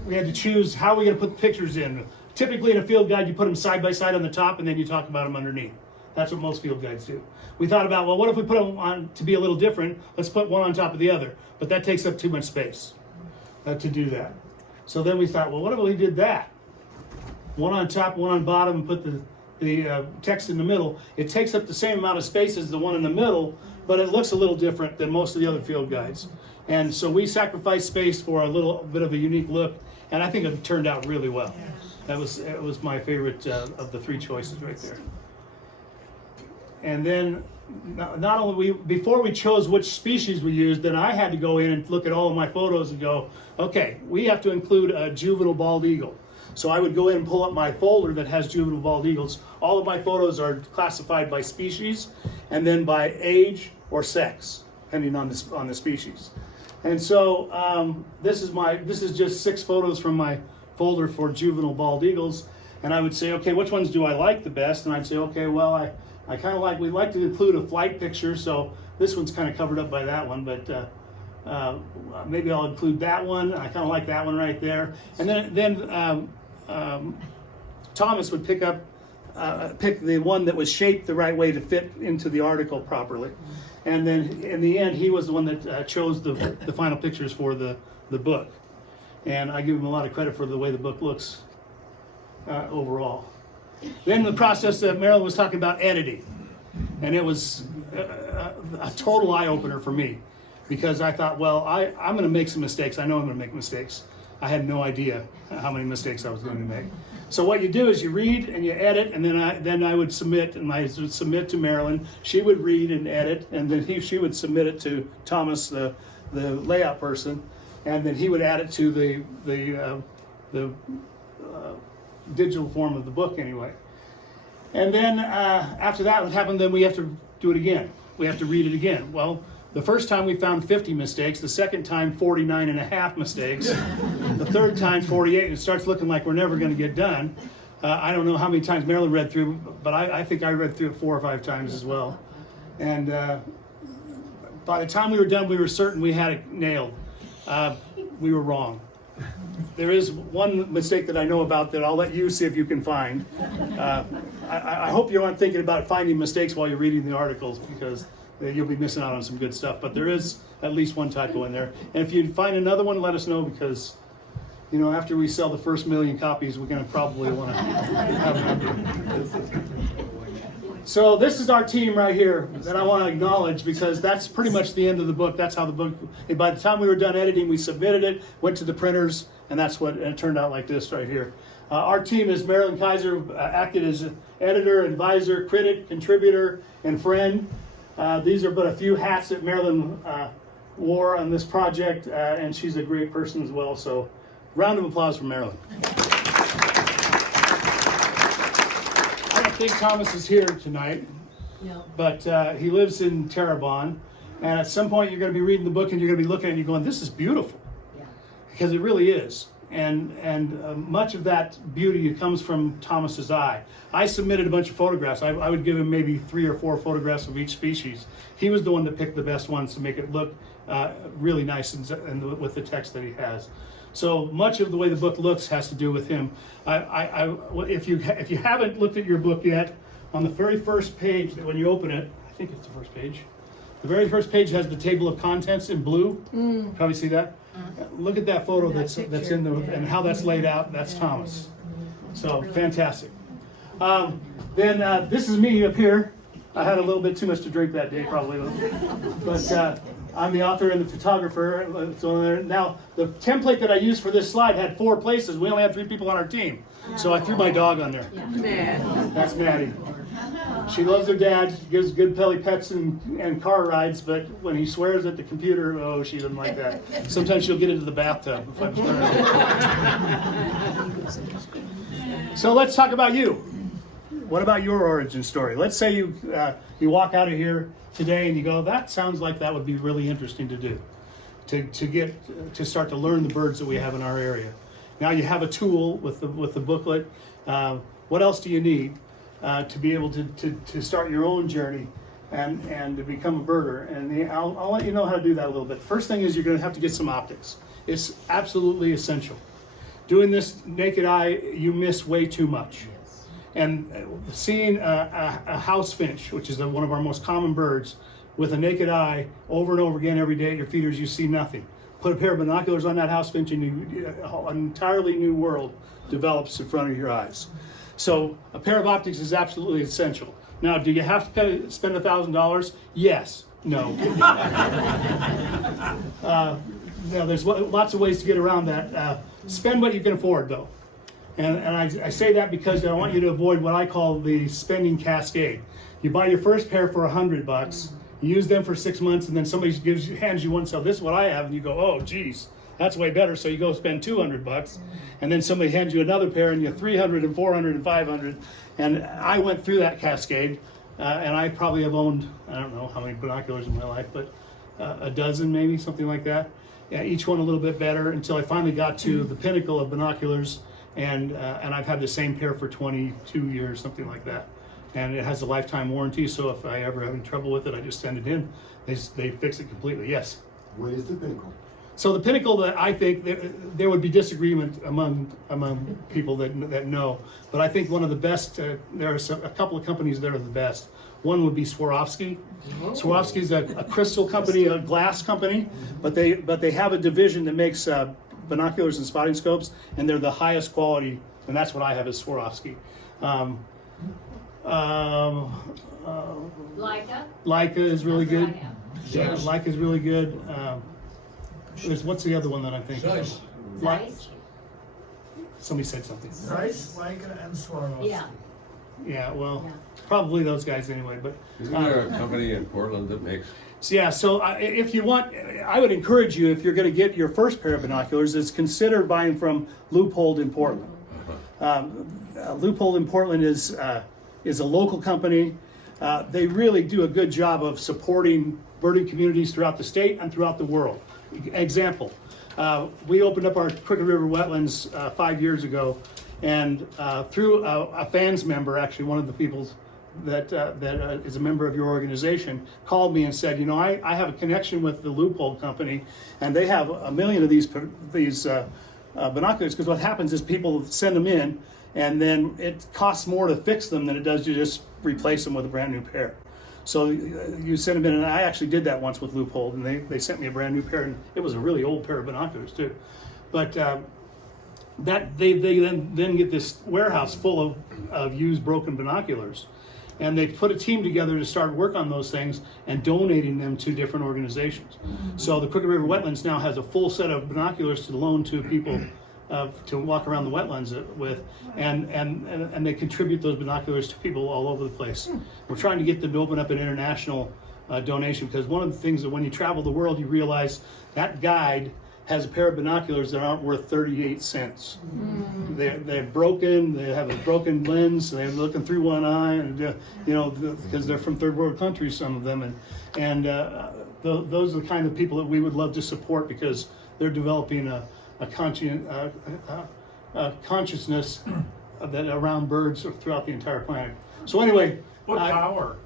we had to choose how we're going to put the pictures in. Typically in a field guide, you put them side by side on the top, and then you talk about them underneath. That's what most field guides do. We thought about, well, what if we put them on to be a little different? Let's put one on top of the other. But that takes up too much space to do that. So then we thought, well, what if we did that? One on top, one on bottom, and put the text in the middle. It takes up the same amount of space as the one in the middle, but it looks a little different than most of the other field guides. And so we sacrificed space for a little bit of a unique look, and I think it turned out really well. It was my favorite of the three choices right there. And then not only before we chose which species we used, then I had to go in and look at all of my photos and go, okay, we have to include a juvenile bald eagle. So I would go in and pull up my folder that has juvenile bald eagles. All of my photos are classified by species and then by age or sex, depending on the species. And so this is just 6 photos from my folder for juvenile bald eagles. And I would say, okay, which ones do I like the best? And I'd say, okay, well, I kind of we'd like to include a flight picture, so this one's kind of covered up by that one, but maybe I'll include that one. I kind of like that one right there. And then Thomas would pick the one that was shaped the right way to fit into the article properly. And then in the end, he was the one that chose the final pictures for the book. And I give him a lot of credit for the way the book looks overall. Then the process that Marilyn was talking about, editing. And it was a total eye-opener for me, because I thought, well, I'm going to make some mistakes. I know I'm going to make mistakes. I had no idea how many mistakes I was going to make. So what you do is you read and you edit, and then I would submit, and I would submit to Marilyn. She would read and edit, and then she would submit it to Thomas, the layout person, and then he would add it to the digital form of the book anyway. And then after that would happen, then we have to do it again. We have to read it again. Well, the first time we found 50 mistakes, the second time 49 and a half mistakes, the third time 48, and it starts looking like we're never going to get done. I don't know how many times Marilyn read through, but I think I read through it 4 or 5 times as well. And by the time we were done, we were certain we had it nailed. We were wrong. There is one mistake that I know about that I'll let you see if you can find. I hope you aren't thinking about finding mistakes while you're reading the articles, because you'll be missing out on some good stuff. But there is at least one typo in there. And if you find another one, let us know, because after we sell the first 1 million copies, we're going to probably want to have another. So this is our team right here that I want to acknowledge, because that's pretty much the end of the book. That's how the book, by the time we were done editing, we submitted it, went to the printers, and that's what it turned out like this right here. Our team is Marilyn Kaiser, acted as editor, advisor, critic, contributor, and friend. These are but a few hats that Marilyn wore on this project, and she's a great person as well. So round of applause for Marilyn. think Thomas is here tonight, No. but he lives in Terrebonne. And at some point, you're going to be reading the book and you're going to be looking at it and you're going, this is beautiful. Yeah. Because it really is. And much of that beauty comes from Thomas's eye. I submitted a bunch of photographs. I would give him maybe 3 or 4 photographs of each species. He was the one that picked the best ones to make it look really nice and with the text that he has. So much of the way the book looks has to do with him. If you haven't looked at your book yet, on the very first page, when you open it, I think it's the first page. The very first page has the table of contents in blue. Probably see that. Look at that photo that's in the and how that's laid out. That's Thomas. So fantastic. Then this is me up here. I had a little bit too much to drink that day, probably. But I'm the author and the photographer. So now the template that I used for this slide had 4 places. We only had 3 people on our team, so I threw my dog on there. That's Maddie. She loves her dad, she gives good belly pets and car rides, but when he swears at the computer, oh, she doesn't like that. Sometimes she'll get into the bathtub if I'm swearing. So let's talk about you. What about your origin story? Let's say you walk out of here today and you go, that sounds like that would be really interesting to do, to start to learn the birds that we have in our area. Now you have a tool with the booklet. What else do you need? To be able to start your own journey and to become a birder. And I'll let you know how to do that a little bit. First thing is you're going to have to get some optics. It's absolutely essential. Doing this naked eye, you miss way too much. And seeing a house finch, which is one of our most common birds, with a naked eye over and over again every day at your feeders, you see nothing. Put a pair of binoculars on that house finch and an entirely new world develops in front of your eyes. So a pair of optics is absolutely essential. Now, do you have to spend $1,000? Yes. No. There's lots of ways to get around that. Spend what you can afford, though. And I say that because I want you to avoid what I call the spending cascade. You buy your first pair for $100, you use them for 6 months, and then somebody hands you one, so this is what I have, and you go, oh, geez. That's way better. So you go spend $200, and then somebody hands you another pair, and you're $300 and $400 and $500. And I went through that cascade, and I probably have owned, I don't know how many binoculars in my life, but a dozen maybe, something like that. Yeah, each one a little bit better until I finally got to the pinnacle of binoculars, and I've had the same pair for 22 years, something like that. And it has a lifetime warranty, so if I ever have any trouble with it, I just send it in. They fix it completely. Yes. What is the pinnacle? So the pinnacle that I think there would be disagreement among people that know, but I think one of the best. There are a couple of companies that are the best. One would be Swarovski. Swarovski is a crystal company, a glass company, but they have a division that makes binoculars and spotting scopes, and they're the highest quality, and that's what I have is Swarovski. Leica is really good. Yeah, Leica is really good. What's the other one that I'm thinking of? Zeiss? Somebody said something. Zeiss, Leica, and Swarovski. Yeah. Yeah, well, Yeah. probably those guys anyway. But Isn't there a company in Portland that makes? so yeah, so if you want, I would encourage you, if you're going to get your first pair of binoculars, is consider buying from Leupold in Portland. Leupold in Portland is a local company. They really do a good job of supporting birding communities throughout the state and throughout the world. Example, we opened up our Crooked River wetlands 5 years ago, and through a fans member, actually one of the people that is a member of your organization, called me and said, you know, I have a connection with the Leupold company, and they have 1 million of these binoculars, because what happens is people send them in, and then it costs more to fix them than it does to just replace them with a brand new pair. So you send them in, and I actually did that once with Leupold, and they sent me a brand new pair, and it was a really old pair of binoculars too. But that they then get this warehouse full of used broken binoculars, and they put a team together to start work on those things and donating them to different organizations. So the Crooked River Wetlands now has a full set of binoculars to loan to people to walk around the wetlands with, and they contribute those binoculars to people all over the place. We're trying to get them to open up an international donation, because one of the things that when you travel the world, you realize that guide has a pair of binoculars that aren't worth 38 cents. They're broken, they have a broken lens, they're looking through one eye, and because they're from third world countries, some of them, and those are the kind of people that we would love to support because they're developing a consciousness that around birds throughout the entire planet. So anyway, What power?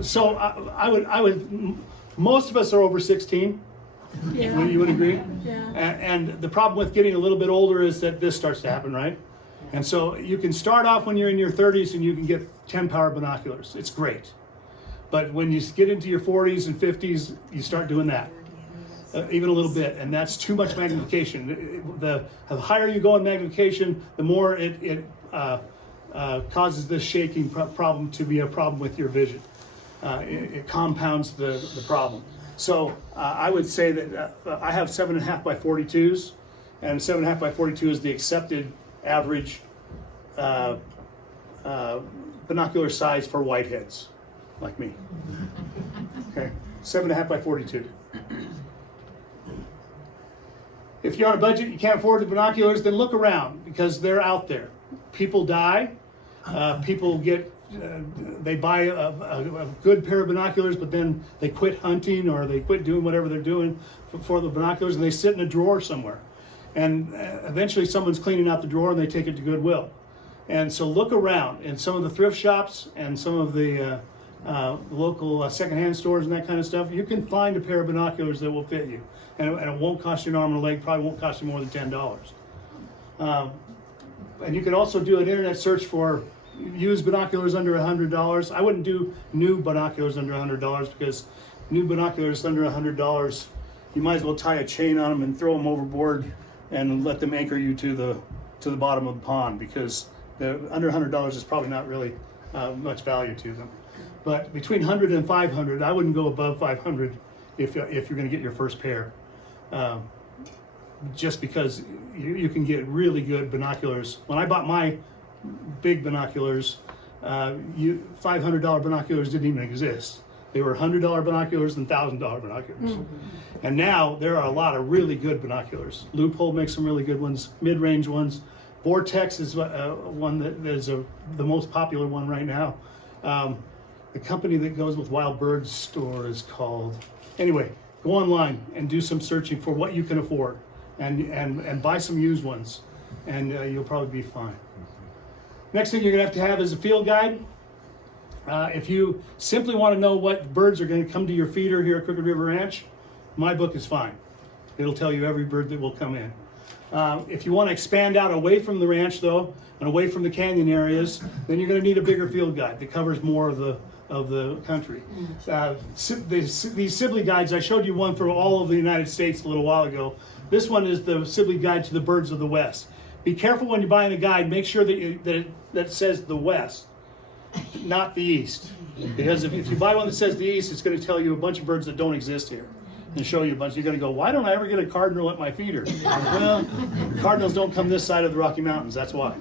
so I would. Most of us are over 16. Yeah. You would agree? Yeah. And the problem with getting a little bit older is that this starts to happen, right? And so you can start off when you're in your 30s and you can get 10 power binoculars. It's great. But when you get into your 40s and 50s, you start doing that. Even a little bit, and that's too much magnification. The higher you go in magnification, the more it causes this shaking problem to be a problem with your vision. It compounds the problem. So I would say that I have 7.5 by 42s, and 7.5 by 42 is the accepted average binocular size for whiteheads, like me. Okay, 7.5 by 42. If you're on a budget, you can't afford the binoculars, then look around because they're out there. People die. People get, they buy a good pair of binoculars, but then they quit hunting or they quit doing whatever they're doing for the binoculars, and they sit in a drawer somewhere. And eventually someone's cleaning out the drawer and they take it to Goodwill. And so look around in some of the thrift shops and some of the local secondhand stores and that kind of stuff. You can find a pair of binoculars that will fit you. And it won't cost you an arm and a leg, probably won't cost you more than $10. And you can also do an internet search for used binoculars under $100. I wouldn't do new binoculars under $100 because new binoculars under $100, you might as well tie a chain on them and throw them overboard and let them anchor you to the bottom of the pond because the under $100 is probably not really much value to them. But between 100 and 500, I wouldn't go above 500 if you're going to get your first pair. Just because you can get really good binoculars. When I bought my big binoculars, $500 binoculars didn't even exist. They were $100 binoculars and $1,000 binoculars. And now there are a lot of really good binoculars. Loophole makes some really good ones, mid-range ones. Vortex is one that is the most popular one right now. The company that goes with Wild Bird Store is called. Anyway, go online and do some searching for what you can afford, and buy some used ones, and you'll probably be fine. Next thing you're going to have is a field guide. If you simply want to know what birds are going to come to your feeder here at Crooked River Ranch, my book is fine. It'll tell you every bird that will come in. If you want to expand out away from the ranch, though, and away from the canyon areas, then you're going to need a bigger field guide that covers more of the country. These Sibley guides, I showed you one for all of the United States a little while ago. This one is the Sibley Guide to the Birds of the West. Be careful when you're buying a guide. Make sure that it says the West, not the East. Because if you buy one that says the East, it's going to tell you a bunch of birds that don't exist here. And show you a bunch. You're going to go, why don't I ever get a cardinal at my feeder? Well, cardinals don't come this side of the Rocky Mountains. That's why.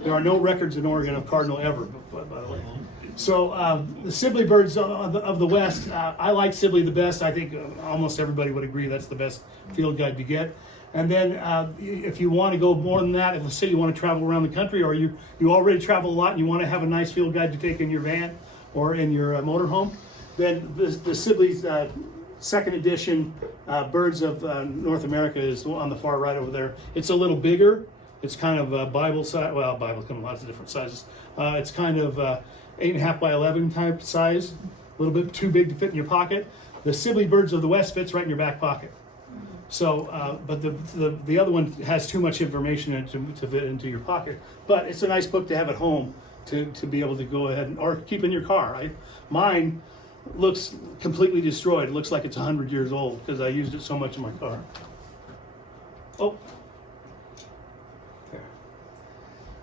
There are no records in Oregon of cardinal ever, by the way. So the Sibley birds of the West, I like Sibley the best. I think almost everybody would agree that's the best field guide to get. And then if you want to go more than that, if let's say you want to travel around the country, or you already travel a lot and you want to have a nice field guide to take in your van or in your motorhome, then the Sibley's second edition Birds of North America is on the far right over there. It's a little bigger. It's kind of Bible size. Well, Bibles come in lots of different sizes. It's kind of 8.5 by 11 type size. A little bit too big to fit in your pocket. The Sibley Birds of the West fits right in your back pocket. So, but the other one has too much information in it to fit into your pocket. But it's a nice book to have at home to be able to go ahead or keep in your car. Mine looks completely destroyed. It looks like it's 100 years old because I used it so much in my car. Oh. There.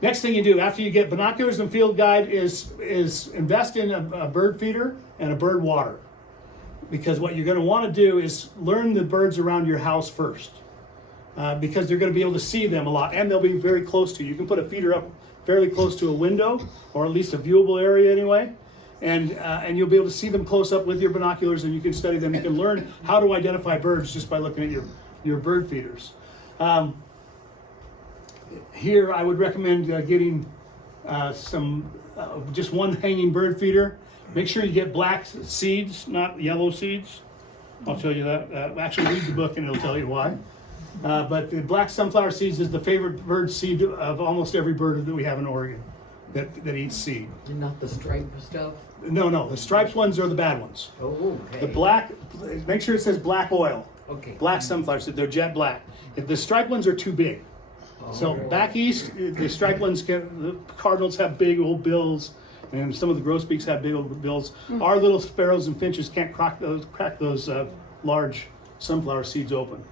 Next thing you do after you get binoculars and field guide is invest in a bird feeder and a bird water. Because what you're going to want to do is learn the birds around your house first. Because they're going to be able to see them a lot and they'll be very close to you. You can put a feeder up fairly close to a window or at least a viewable area anyway. And you'll be able to see them close up with your binoculars and you can study them. You can learn how to identify birds just by looking at your bird feeders. Here, I would recommend getting just one hanging bird feeder. Make sure you get black seeds, not yellow seeds. I'll tell you that. Actually, read the book and it'll tell you why. But the black sunflower seeds is the favorite bird seed of almost every bird that we have in Oregon that eats seed. And not the striped stuff? No, the striped ones are the bad ones. Oh, okay. The black, make sure it says black oil. Okay. Black sunflower seeds, they're jet black. If the striped ones are too big. So back east, the striped ones, the cardinals have big old bills, and some of the grosbeaks have big old bills. Our little sparrows and finches can't crack those large sunflower seeds open.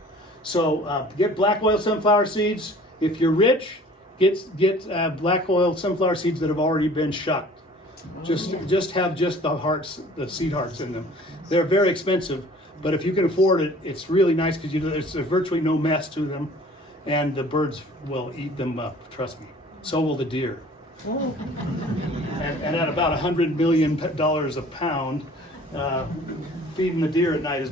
So get black oil sunflower seeds. If you're rich, get black oil sunflower seeds that have already been shucked. Just have the hearts, the seed hearts in them. They're very expensive, but if you can afford it, it's really nice because there's virtually no mess to them, and the birds will eat them up. Trust me. So will the deer. And at about $100 million a pound, feeding the deer at night is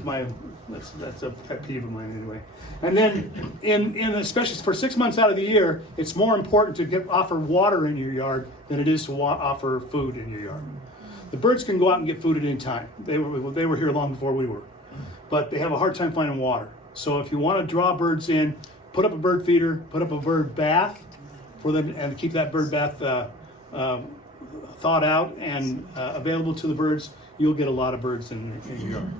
that's a pet peeve of mine anyway. And then, especially for 6 months out of the year, it's more important to offer water in your yard than it is to offer food in your yard. The birds can go out and get food at any time. They were here long before we were, but they have a hard time finding water. So if you want to draw birds in, put up a bird feeder, put up a bird bath for them, and keep that bird bath thawed out and available to the birds. You'll get a lot of birds in your yard.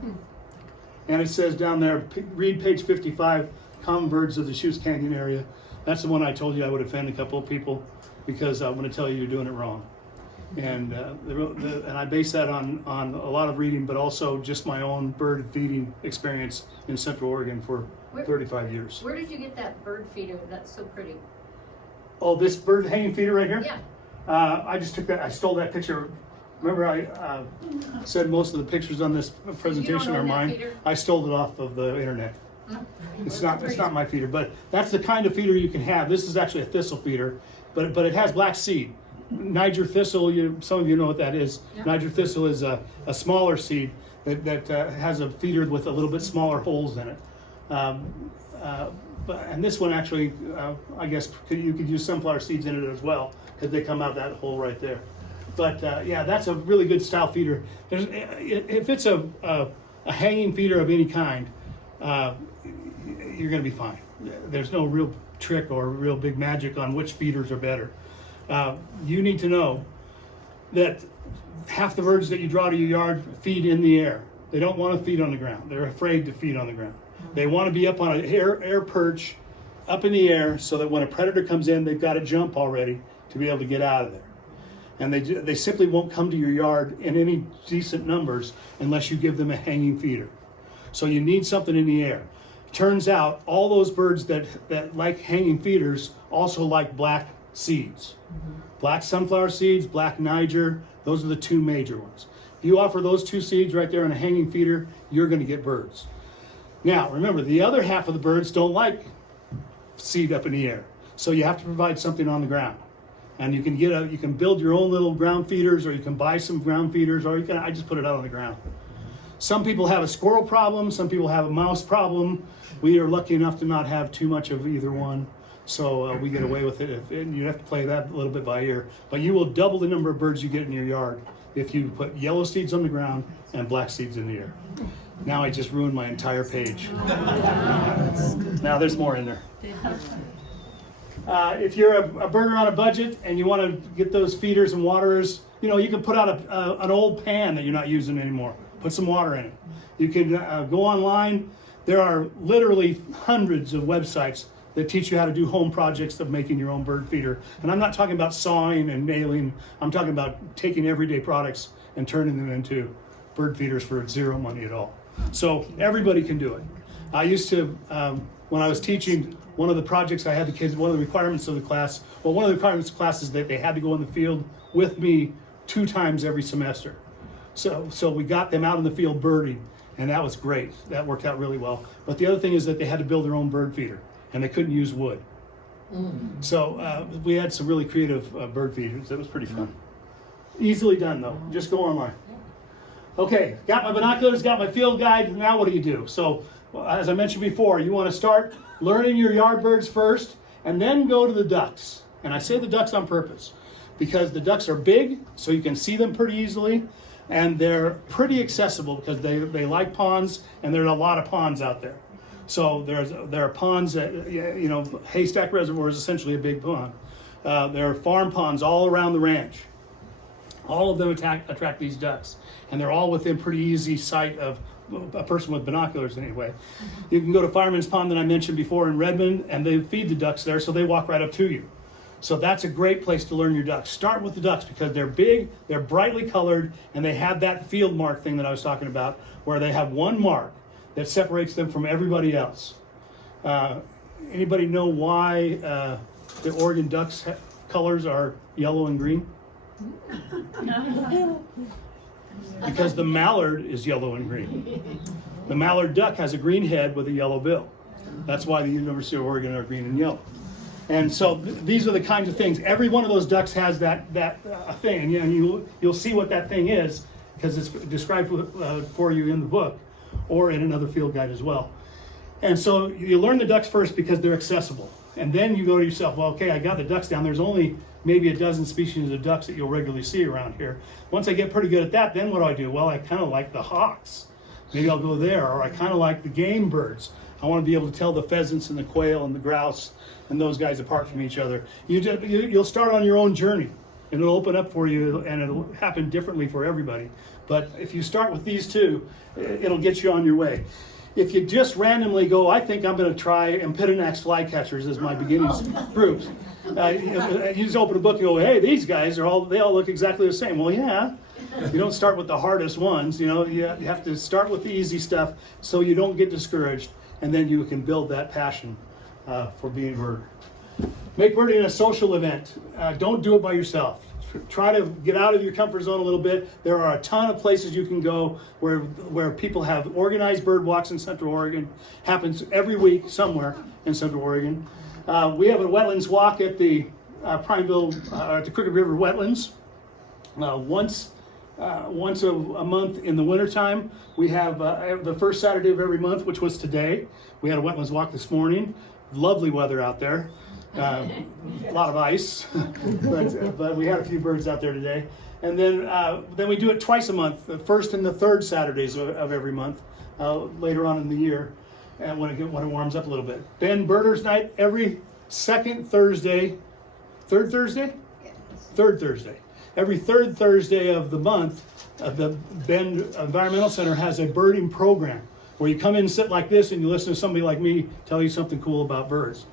And it says down there, read page 55, common birds of the Deschutes Canyon area. That's the one I told you I would offend a couple of people because I'm going to tell you you're doing it wrong. And and I base that on a lot of reading, but also just my own bird feeding experience in Central Oregon for 35 years. Where did you get that bird feeder? That's so pretty. Oh, this bird hanging feeder right here? Yeah. I just took that, I stole that picture. Remember I said most of the pictures on this presentation own are that mine. feeder? I stole it off of the internet. It's not my feeder, but that's the kind of feeder you can have. This is actually a thistle feeder, but it has black seed. Niger thistle, some of you know what that is. Yeah. Niger thistle is a smaller seed that has a feeder with a little bit smaller holes in it. And this one actually, I guess you could use sunflower seeds in it as well because they come out that hole right there. But yeah, that's a really good style feeder. If it's a hanging feeder of any kind, you're going to be fine. There's no real trick or real big magic on which feeders are better. You need to know that half the birds that you draw to your yard feed in the air. They don't want to feed on the ground. They're afraid to feed on the ground. They want to be up on an air perch, up in the air, so that when a predator comes in, they've got to jump already to be able to get out of there. And they simply won't come to your yard in any decent numbers unless you give them a hanging feeder. So you need something in the air. Turns out all those birds that like hanging feeders also like black seeds. Black sunflower seeds, black Niger, those are the two major ones. If you offer those two seeds right there in a hanging feeder, you're going to get birds. Now, remember, the other half of the birds don't like seed up in the air. So you have to provide something on the ground. And you can build your own little ground feeders, or you can buy some ground feeders, or I just put it out on the ground. Some people have a squirrel problem, some people have a mouse problem. We are lucky enough to not have too much of either one. So we get away with it. And you have to play that a little bit by ear. But you will double the number of birds you get in your yard if you put yellow seeds on the ground and black seeds in the air. Now I just ruined my entire page. Now there's more in there. If you're a birder on a budget and you want to get those feeders and waterers, you can put out an old pan that you're not using anymore. Put some water in it. You can go online. There are literally hundreds of websites that teach you how to do home projects of making your own bird feeder. And I'm not talking about sawing and nailing. I'm talking about taking everyday products and turning them into bird feeders for zero money at all. So everybody can do it. I used to, when I was teaching, one of the projects I had the kids, one of the requirements of the class, one of the requirements of the class is that they had to go in the field with me 2 times every semester. So we got them out in the field birding, and that was great. That worked out really well. But the other thing is that they had to build their own bird feeder, and they couldn't use wood. So we had some really creative bird feeders. It was pretty fun. Easily done, though. Just go online. Okay, got my binoculars, got my field guide. Now what do you do? So well, as I mentioned before, you want to start learning your yard birds first and then go to the ducks. And I say the ducks on purpose because the ducks are big, so you can see them pretty easily, and they're pretty accessible because they like ponds, and there are a lot of ponds out there. So there are ponds that, you know, Haystack Reservoir is essentially a big pond. There are farm ponds all around the ranch. All of them attract these ducks, and they're all within pretty easy sight of a person with binoculars anyway. You can go to Fireman's Pond that I mentioned before in Redmond, and they feed the ducks there, so they walk right up to you. So that's a great place to learn your ducks. Start with the ducks because they're big, they're brightly colored, and they have that field mark thing that I was talking about, where they have one mark that separates them from everybody else. Anybody know why the Oregon ducks colors are yellow and green? Because the mallard is yellow and green. The mallard duck has a green head with a yellow bill. That's why the University of Oregon are green and yellow. And so these are the kinds of things. Every one of those ducks has that thing, and you'll see what that thing is because it's described for you in the book or in another field guide as well. And so you learn the ducks first because they're accessible. And then you go to yourself, well, okay, I got the ducks down. There's only maybe a dozen species of ducks that you'll regularly see around here. Once I get pretty good at that, then what do? Well, I kind of like the hawks. Maybe I'll go there. Or I kind of like the game birds. I want to be able to tell the pheasants and the quail and the grouse and those guys apart from each other. You'll start on your own journey, and it'll open up for you, and it'll happen differently for everybody. But if you start with these two, it'll get you on your way. If you just randomly go, I think I'm going to try Empidanax flycatchers as my beginning groups. You just open a book and go, hey, these guys they all look exactly the same. Well, yeah. You don't start with the hardest ones. You know, you have to start with the easy stuff so you don't get discouraged, and then you can build that passion for being a birder. Make birding a social event. Don't do it by yourself. Try to get out of your comfort zone a little bit. There are a ton of places you can go where people have organized bird walks in Central Oregon. Happens every week somewhere in Central Oregon. We have a wetlands walk at the Prineville, at the Crooked River Wetlands. Once a month in the wintertime. We have the first Saturday of every month, which was today. We had a wetlands walk this morning. Lovely weather out there. A lot of ice, but we had a few birds out there today. And then we do it twice a month, the first and the third Saturdays of every month, later on in the year, when it warms up a little bit. Then Birders Night every second Thursday, third Thursday? Third Thursday. Every third Thursday of the month, the Bend Environmental Center has a birding program where you come in and sit like this and you listen to somebody like me tell you something cool about birds.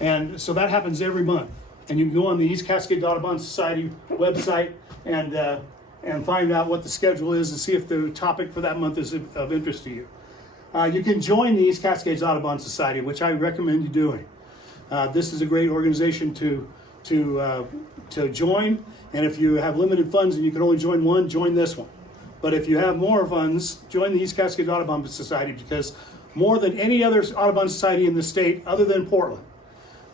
And so that happens every month. And you can go on the East Cascade Audubon Society website and find out what the schedule is and see if the topic for that month is of interest to you. You can join the East Cascades Audubon Society, which I recommend you doing. This is a great organization to join. And if you have limited funds and you can only join one, join this one. But if you have more funds, join the East Cascades Audubon Society, because more than any other Audubon Society in the state, other than Portland,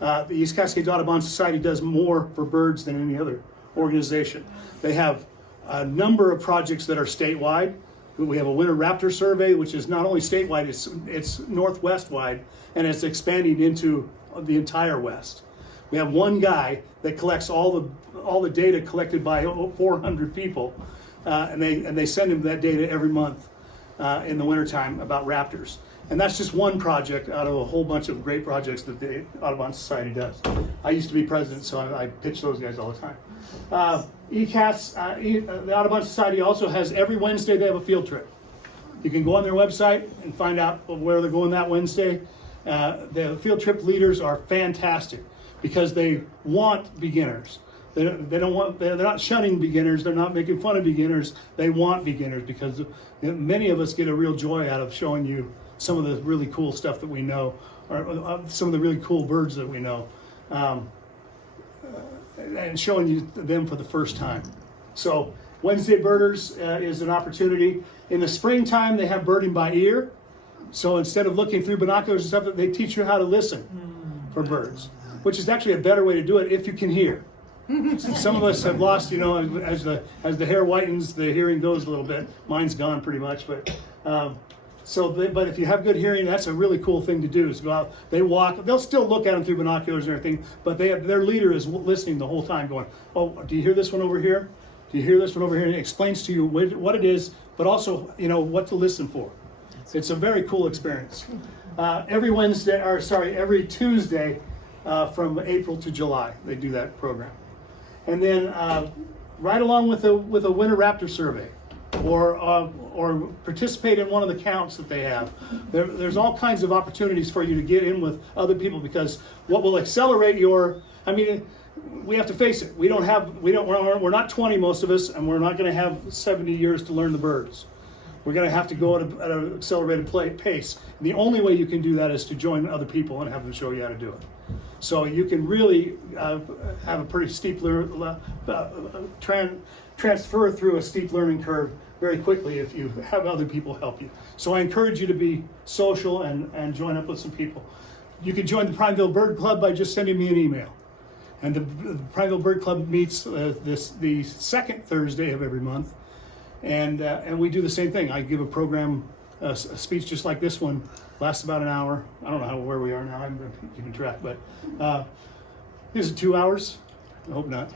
the East Cascades Audubon Society does more for birds than any other organization. They have a number of projects that are statewide. We have a winter raptor survey, which is not only statewide, it's northwest wide, and it's expanding into the entire West. We have one guy that collects all the data collected by 400 people, and they send him that data every month in the wintertime about raptors. And that's just one project out of a whole bunch of great projects that the Audubon Society does. I used to be president, so I pitch those guys all the time. ECAS, the Audubon Society also has, every Wednesday they have a field trip. You can go on their website and find out where they're going that Wednesday. The field trip leaders are fantastic because they want beginners. They're not shunning beginners. They're not making fun of beginners. They want beginners because many of us get a real joy out of showing you some of the really cool stuff that we know, or some of the really cool birds that we know, and showing you them for the first time. So Wednesday Birders is an opportunity. In the springtime, they have birding by ear. So instead of looking through binoculars and stuff, they teach you how to listen for birds, which is actually a better way to do it if you can hear. Some of us have lost, as the hair whitens, the hearing goes a little bit. Mine's gone pretty much, but But if you have good hearing, that's a really cool thing to do. Is go out. They walk. They'll still look at them through binoculars and everything. But their leader is listening the whole time, going, "Oh, do you hear this one over here? Do you hear this one over here?" And it explains to you what it is, but also what to listen for. It's a very cool experience. Every Tuesday from April to July, they do that program, and then right along with a winter raptor survey. Or participate in one of the counts that they have. There's all kinds of opportunities for you to get in with other people, because what will accelerate we have to face it. We're not 20, most of us, and we're not going to have 70 years to learn the birds. We're going to have to go at an accelerated pace. And the only way you can do that is to join other people and have them show you how to do it. So you can really have a pretty steep transfer through a steep learning curve very quickly if you have other people help you. So I encourage you to be social and join up with some people. You can join the Prineville Bird Club by just sending me an email. And the Prineville Bird Club meets the second Thursday of every month. And we do the same thing. I give a program, a speech just like this one, lasts about an hour. I don't know where we are now. I'm keeping track, but is it 2 hours? I hope not.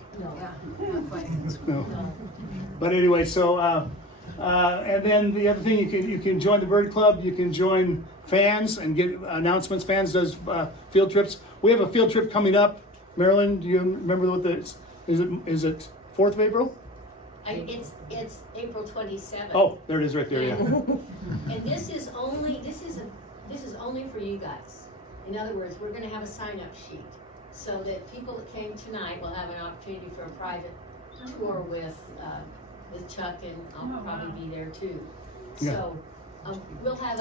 No. But anyway, so and then the other thing, you can join the Bird Club. You can join Fans and get announcements. Fans does field trips. We have a field trip coming up. Marilyn, do you remember what is it 4th of April? It's April 27th. Oh, there it is right there, yeah. And this is only for you guys. In other words, we're gonna have a sign-up sheet, so that people that came tonight will have an opportunity for a private tour with Chuck, and I'll probably be there too. Yeah. So we'll have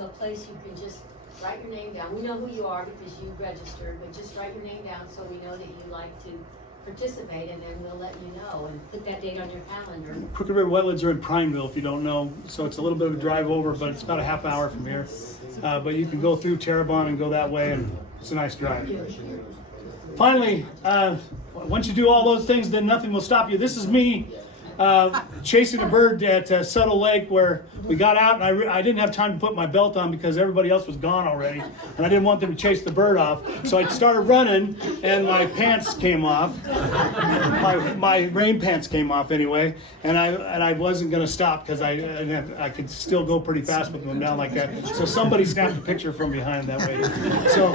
a place you can just write your name down. We know who you are because you registered, but just write your name down so we know that you like to participate, and then we'll let you know and put that date on your calendar. Crooked River Wetlands are in Prineville, if you don't know, so it's a little bit of a drive over, but it's about a half hour from here. But you can go through Terrebonne and go that way, and it's a nice drive. Finally, once you do all those things, then nothing will stop you. This is me chasing a bird at Settle Lake, where we got out, and I didn't have time to put my belt on because everybody else was gone already, and I didn't want them to chase the bird off. So I started running, and my pants came off. My rain pants came off anyway, and I wasn't going to stop because I could still go pretty fast with them down like that. So somebody snapped a picture from behind that way. So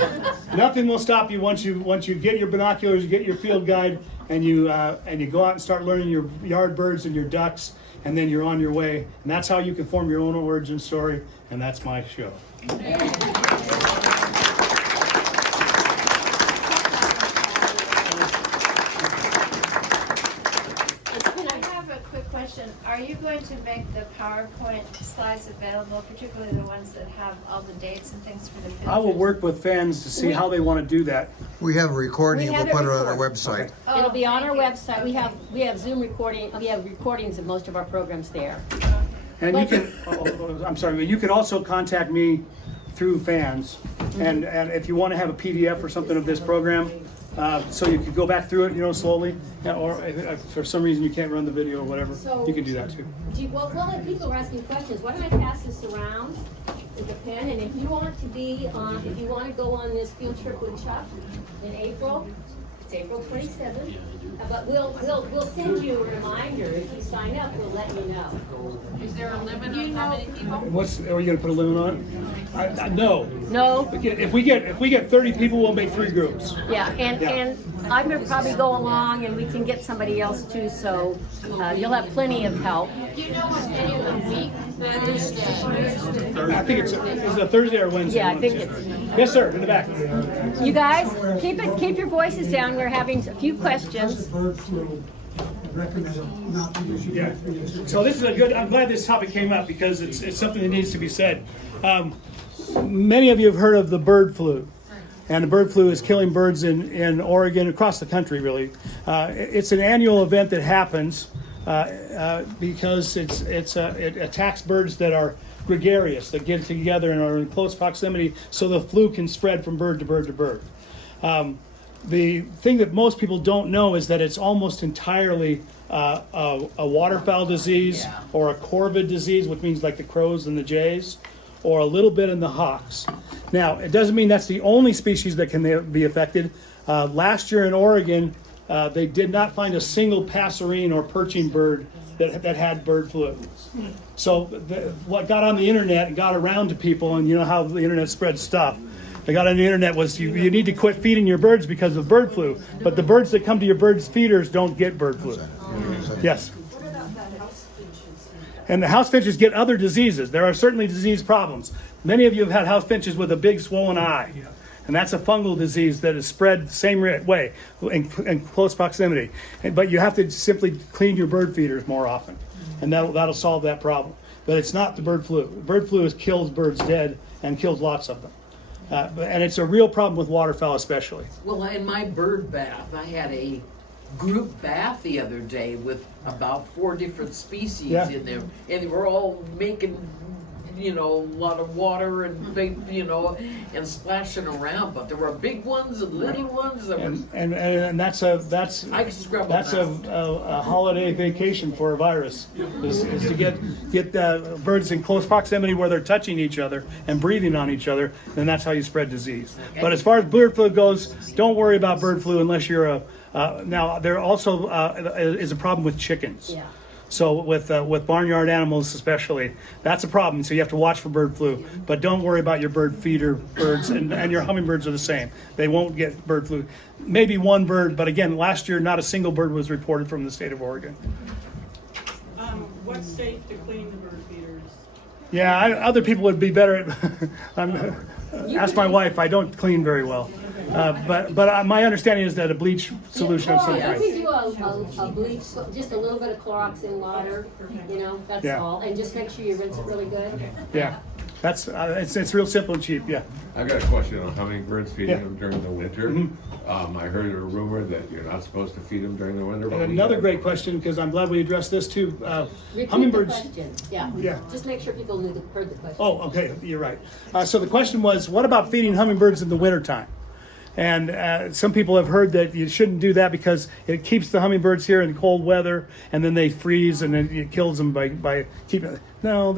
nothing will stop you once you get your binoculars, you get your field guide, and you go out and start learning your yard birds and your ducks, and then you're on your way. And that's how you can form your own origin story, and that's my show. Are you going to make the PowerPoint slides available, particularly the ones that have all the dates and things for the pictures? I will work with fans to see how they want to do that. We have a recording, We and have we'll it put it on our recorded. website. Oh, it'll be on our website. We have Zoom recording. We have recordings of most of our programs there. And you can, I'm sorry, but you can also contact me through fans. And if you want to have a PDF or something of this program, so you could go back through it, slowly, or if for some reason you can't run the video or whatever, you can do that too. Well, if people are asking questions, why don't I pass this around with a pen? And if you want to go on this field trip with Chuck in April, it's April 27th. But we'll send you a reminder. If you sign up, we'll let you know. Is there a limit on how many people? Are you going to put a limit on it? No. No. If we get 30 people, we'll make 3 groups. Yeah, and I'm gonna probably go along, and we can get somebody else too. So you'll have plenty of help. Do you know what day of the week that is? I think is it a Thursday or Wednesday? Yeah, I think it's. Yes, sir. In the back. You guys, keep your voices down. We're having a few questions. Yeah. So this is I'm glad this topic came up because it's something that needs to be said. Many of you have heard of the bird flu. And the bird flu is killing birds in Oregon, across the country, really. It's an annual event that happens because it attacks birds that are gregarious, that get together and are in close proximity, so the flu can spread from bird to bird to bird. the thing that most people don't know is that it's almost entirely a waterfowl disease or a corvid disease, which means like the crows and the jays, or a little bit in the hawks. Now, it doesn't mean that's the only species that can be affected. Last year in Oregon, they did not find a single passerine or perching bird that had bird flu. So what got on the internet and got around to people, and you know how the internet spreads stuff, they got on the internet was you need to quit feeding your birds because of bird flu. But the birds that come to your birds feeders don't get bird flu. Yes. And the house finches get other diseases. There are certainly disease problems. Many of you have had house finches with a big swollen eye. And that's a fungal disease that is spread the same way in close proximity. But you have to simply clean your bird feeders more often. And that'll solve that problem. But it's not the bird flu. Bird flu kills birds dead and kills lots of them. And it's a real problem with waterfowl especially. Well, in my bird bath, I had a group bath the other day with about 4 different species in there, and they were all making, a lot of water and and splashing around. But there were big ones and little ones. And that's I could scrub them out. a holiday vacation for a virus is to get birds in close proximity where they're touching each other and breathing on each other, and that's how you spread disease. Okay. But as far as bird flu goes, don't worry about bird flu unless you're now there also is a problem with chickens. Yeah. So with barnyard animals especially, that's a problem. So you have to watch for bird flu. But don't worry about your bird feeder birds, and your hummingbirds are the same. They won't get bird flu. Maybe one bird, but again, last year not a single bird was reported from the state of Oregon. What's safe to clean the bird feeders? Yeah, other people would be better at. Ask my wife. I don't clean very well. But my understanding is that a bleach solution of some You kind. can do a bleach, just a little bit of Clorox in water, that's Yeah. all. And just make sure you rinse it really good. Yeah, that's it's real simple and cheap. Yeah. I got a question on hummingbirds, feeding Yeah. them during the winter. I heard a rumor that you're not supposed to feed them during the winter. but we Another have- great question, because I'm glad we addressed this too. Repeat Hummingbirds. the question. Yeah. Yeah. Just make sure people heard the question. Oh, okay, you're right. So the question was, what about feeding hummingbirds in the wintertime? And some people have heard that you shouldn't do that because it keeps the hummingbirds here in cold weather, and then they freeze, and then it kills them by keeping. No,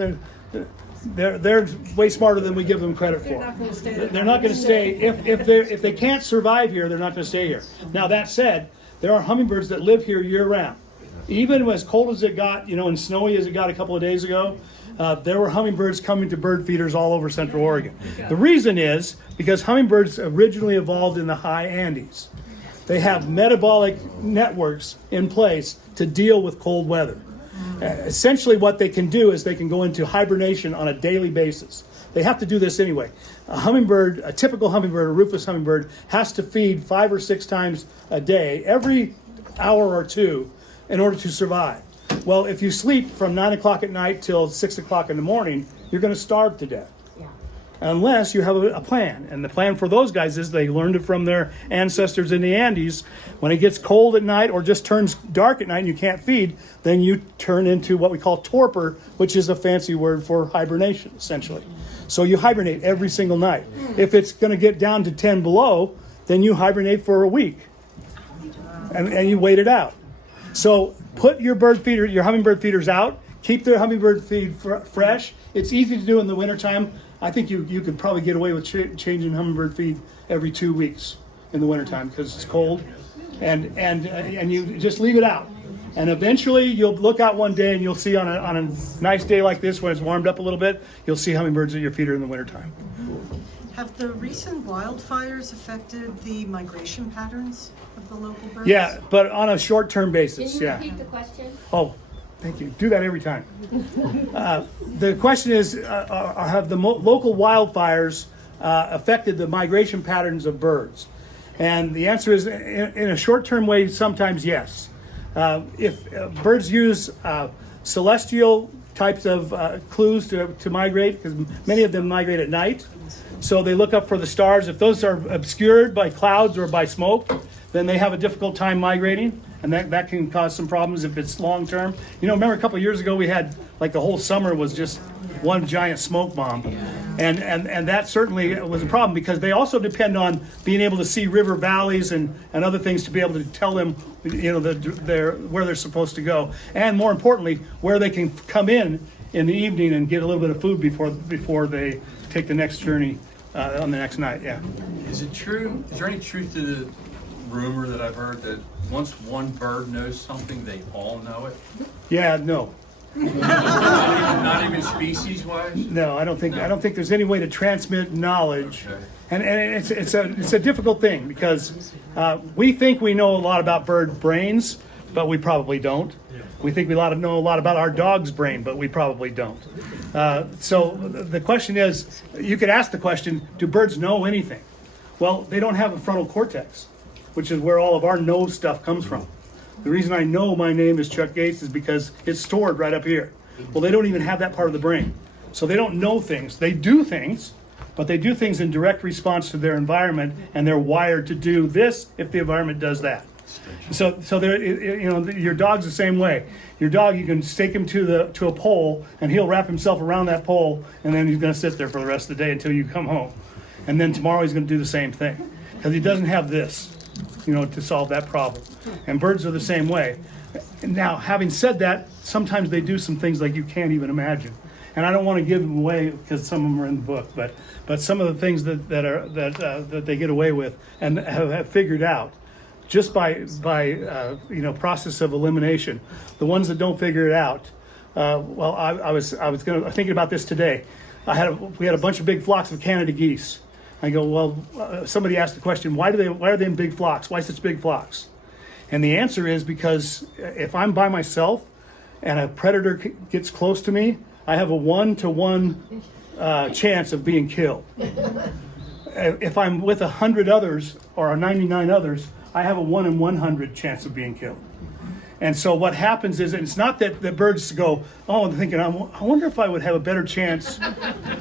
they're way smarter than we give them credit for. They're not going to stay if they can't survive here. They're not going to stay here. Now that said, there are hummingbirds that live here year round. Even as cold as it got, and snowy as it got a couple of days ago, there were hummingbirds coming to bird feeders all over Central Oregon. The reason is because hummingbirds originally evolved in the high Andes. They have metabolic networks in place to deal with cold weather. Essentially what they can do is they can go into hibernation on a daily basis. They have to do this anyway. A typical hummingbird, a rufous hummingbird, has to feed 5 or 6 times a day, every hour or two, in order to survive. Well, if you sleep from 9 o'clock at night till 6 o'clock in the morning, you're going to starve to death. Yeah. Unless you have a plan. And the plan for those guys is they learned it from their ancestors in the Andes. When it gets cold at night or just turns dark at night and you can't feed, then you turn into what we call torpor, which is a fancy word for hibernation, essentially. So you hibernate every single night. If it's going to get down to 10 below, then you hibernate for a week. And you wait it out. So put your hummingbird feeders out. Keep their hummingbird feed fresh. It's easy to do in the wintertime. I think you could probably get away with changing hummingbird feed every 2 weeks in the wintertime because it's cold. And you just leave it out. And eventually you'll look out one day and you'll see on a nice day like this when it's warmed up a little bit, you'll see hummingbirds at your feeder in the wintertime. Have the recent wildfires affected the migration patterns of the local birds? Yeah, but on a short-term Can basis, you yeah. repeat the question? Oh, thank you. Do that every time. The question is, have the local wildfires affected the migration patterns of birds? And the answer is, in a short-term way, sometimes yes. If birds use celestial types of clues to migrate, because many of them migrate at night, so they look up for the stars. If those are obscured by clouds or by smoke, then they have a difficult time migrating, and that can cause some problems if it's long term. Remember a couple of years ago we had, like, the whole summer was just one giant smoke bomb. And that certainly was a problem because they also depend on being able to see river valleys and other things to be able to tell them, where they're supposed to go. And more importantly, where they can come in the evening and get a little bit of food before they take the next journey on the next night, yeah. Is it true, is there any truth to the rumor that I've heard that once one bird knows something, they all know it? Yeah, no. Not even species-wise? No, I don't think there's any way to transmit knowledge. Okay. And it's a difficult thing because we think we know a lot about bird brains, but we probably don't. We think we know a lot about our dog's brain, but we probably don't. So the question is, you could ask the question, do birds know anything? Well, they don't have a frontal cortex, which is where all of our know stuff comes from. The reason I know my name is Chuck Gates is because it's stored right up here. Well, they don't even have that part of the brain. So they don't know things. They do things, but they do things in direct response to their environment, and they're wired to do this if the environment does that. So they're, your dog's the same way. Your dog, you can stake him to a pole, and he'll wrap himself around that pole, and then he's going to sit there for the rest of the day until you come home. And then tomorrow he's going to do the same thing because he doesn't have this, to solve that problem. And birds are the same way. Now, having said that, sometimes they do some things like you can't even imagine. And I don't want to give them away because some of them are in the book, but some of the things that they get away with and have figured out just by process of elimination. The ones that don't figure it out, I was thinking about this today. We had a bunch of big flocks of Canada geese. I go, well, somebody asked the question, why are they in big flocks? Why such big flocks? And the answer is because if I'm by myself and a predator gets close to me, I have a 1-to-1 chance of being killed. If I'm with 100 others or 99 others, I have a 1 in 100 chance of being killed. And so what happens is, it's not that the birds go, oh, I'm thinking, I wonder if I would have a better chance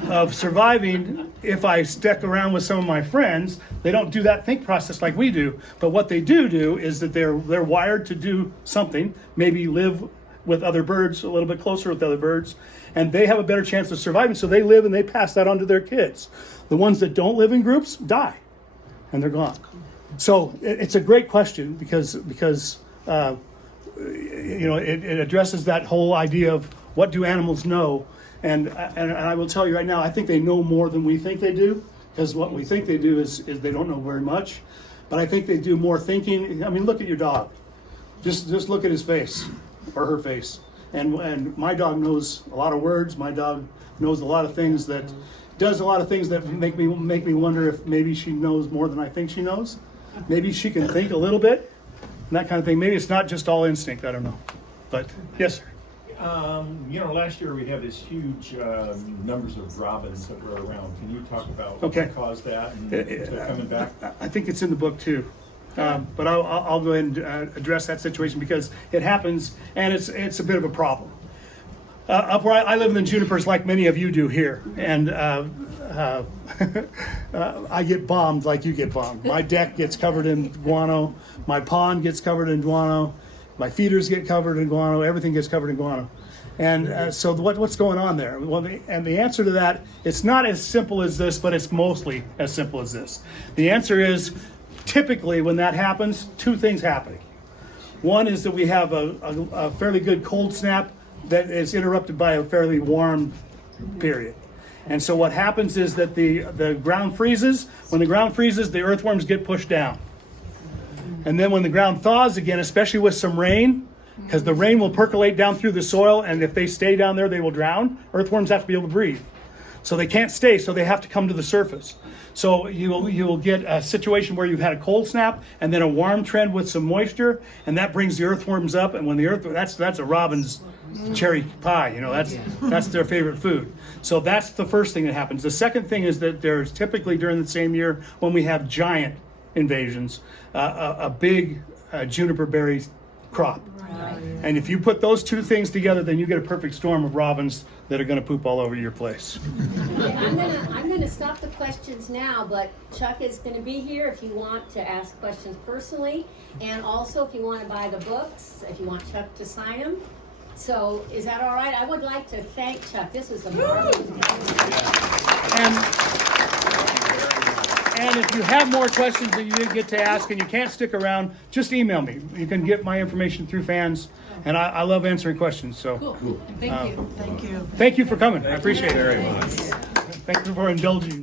of surviving if I stuck around with some of my friends. They don't do that think process like we do. But what they do is that they're wired to do something, maybe live with other birds, a little bit closer with other birds, and they have a better chance of surviving. So they live and they pass that on to their kids. The ones that don't live in groups die, and they're gone. So it's a great question because it addresses that whole idea of what do animals know, and I will tell you right now, I think they know more than we think they do, because what we think they do is they don't know very much, but I think they do more thinking. I mean, look at your dog. Just look at his face or her face, and my dog knows a lot of words. My dog knows a lot of things does a lot of things that make me wonder if maybe she knows more than I think she knows. Maybe she can think a little bit. And that kind of thing. Maybe it's not just all instinct. I don't know. But yes, sir. Last year we had this huge numbers of robins that were around. Can you talk about Okay. what caused that and they're coming back? I think it's in the book too. But I'll go ahead and address that situation because it happens and it's a bit of a problem. Up where I live in the junipers, like many of you do here, and I get bombed like you get bombed. My deck gets covered in guano. My pond gets covered in guano. My feeders get covered in guano. Everything gets covered in guano. And so what's going on there? Well, the answer to that, it's not as simple as this, but it's mostly as simple as this. The answer is, typically when that happens, two things happen. One is that we have a fairly good cold snap that is interrupted by a fairly warm period. And so what happens is that the ground freezes. When the ground freezes, the earthworms get pushed down. And then when the ground thaws again, especially with some rain, because the rain will percolate down through the soil, and if they stay down there, they will drown. Earthworms have to be able to breathe. So they can't stay, so they have to come to the surface. So you will get a situation where you've had a cold snap and then a warm trend with some moisture, and that brings the earthworms up. And when that's a robin's cherry pie, that's their favorite food. So that's the first thing that happens. The second thing is that there's typically during the same year when we have giant invasions, a big juniper berry crop. And if you put those two things together, then you get a perfect storm of robins that are going to poop all over your place. I'm going to stop the questions now, but Chuck is going to be here if you want to ask questions personally, and also if you want to buy the books, if you want Chuck to sign them. So is that all right? I would like to thank Chuck. This was a marvelous And if you have more questions that you didn't get to ask and you can't stick around, just email me. You can get my information through fans, and I love answering questions. So Thank you. Thank you. thank you for coming. I appreciate it Very much. Thank you for indulging me.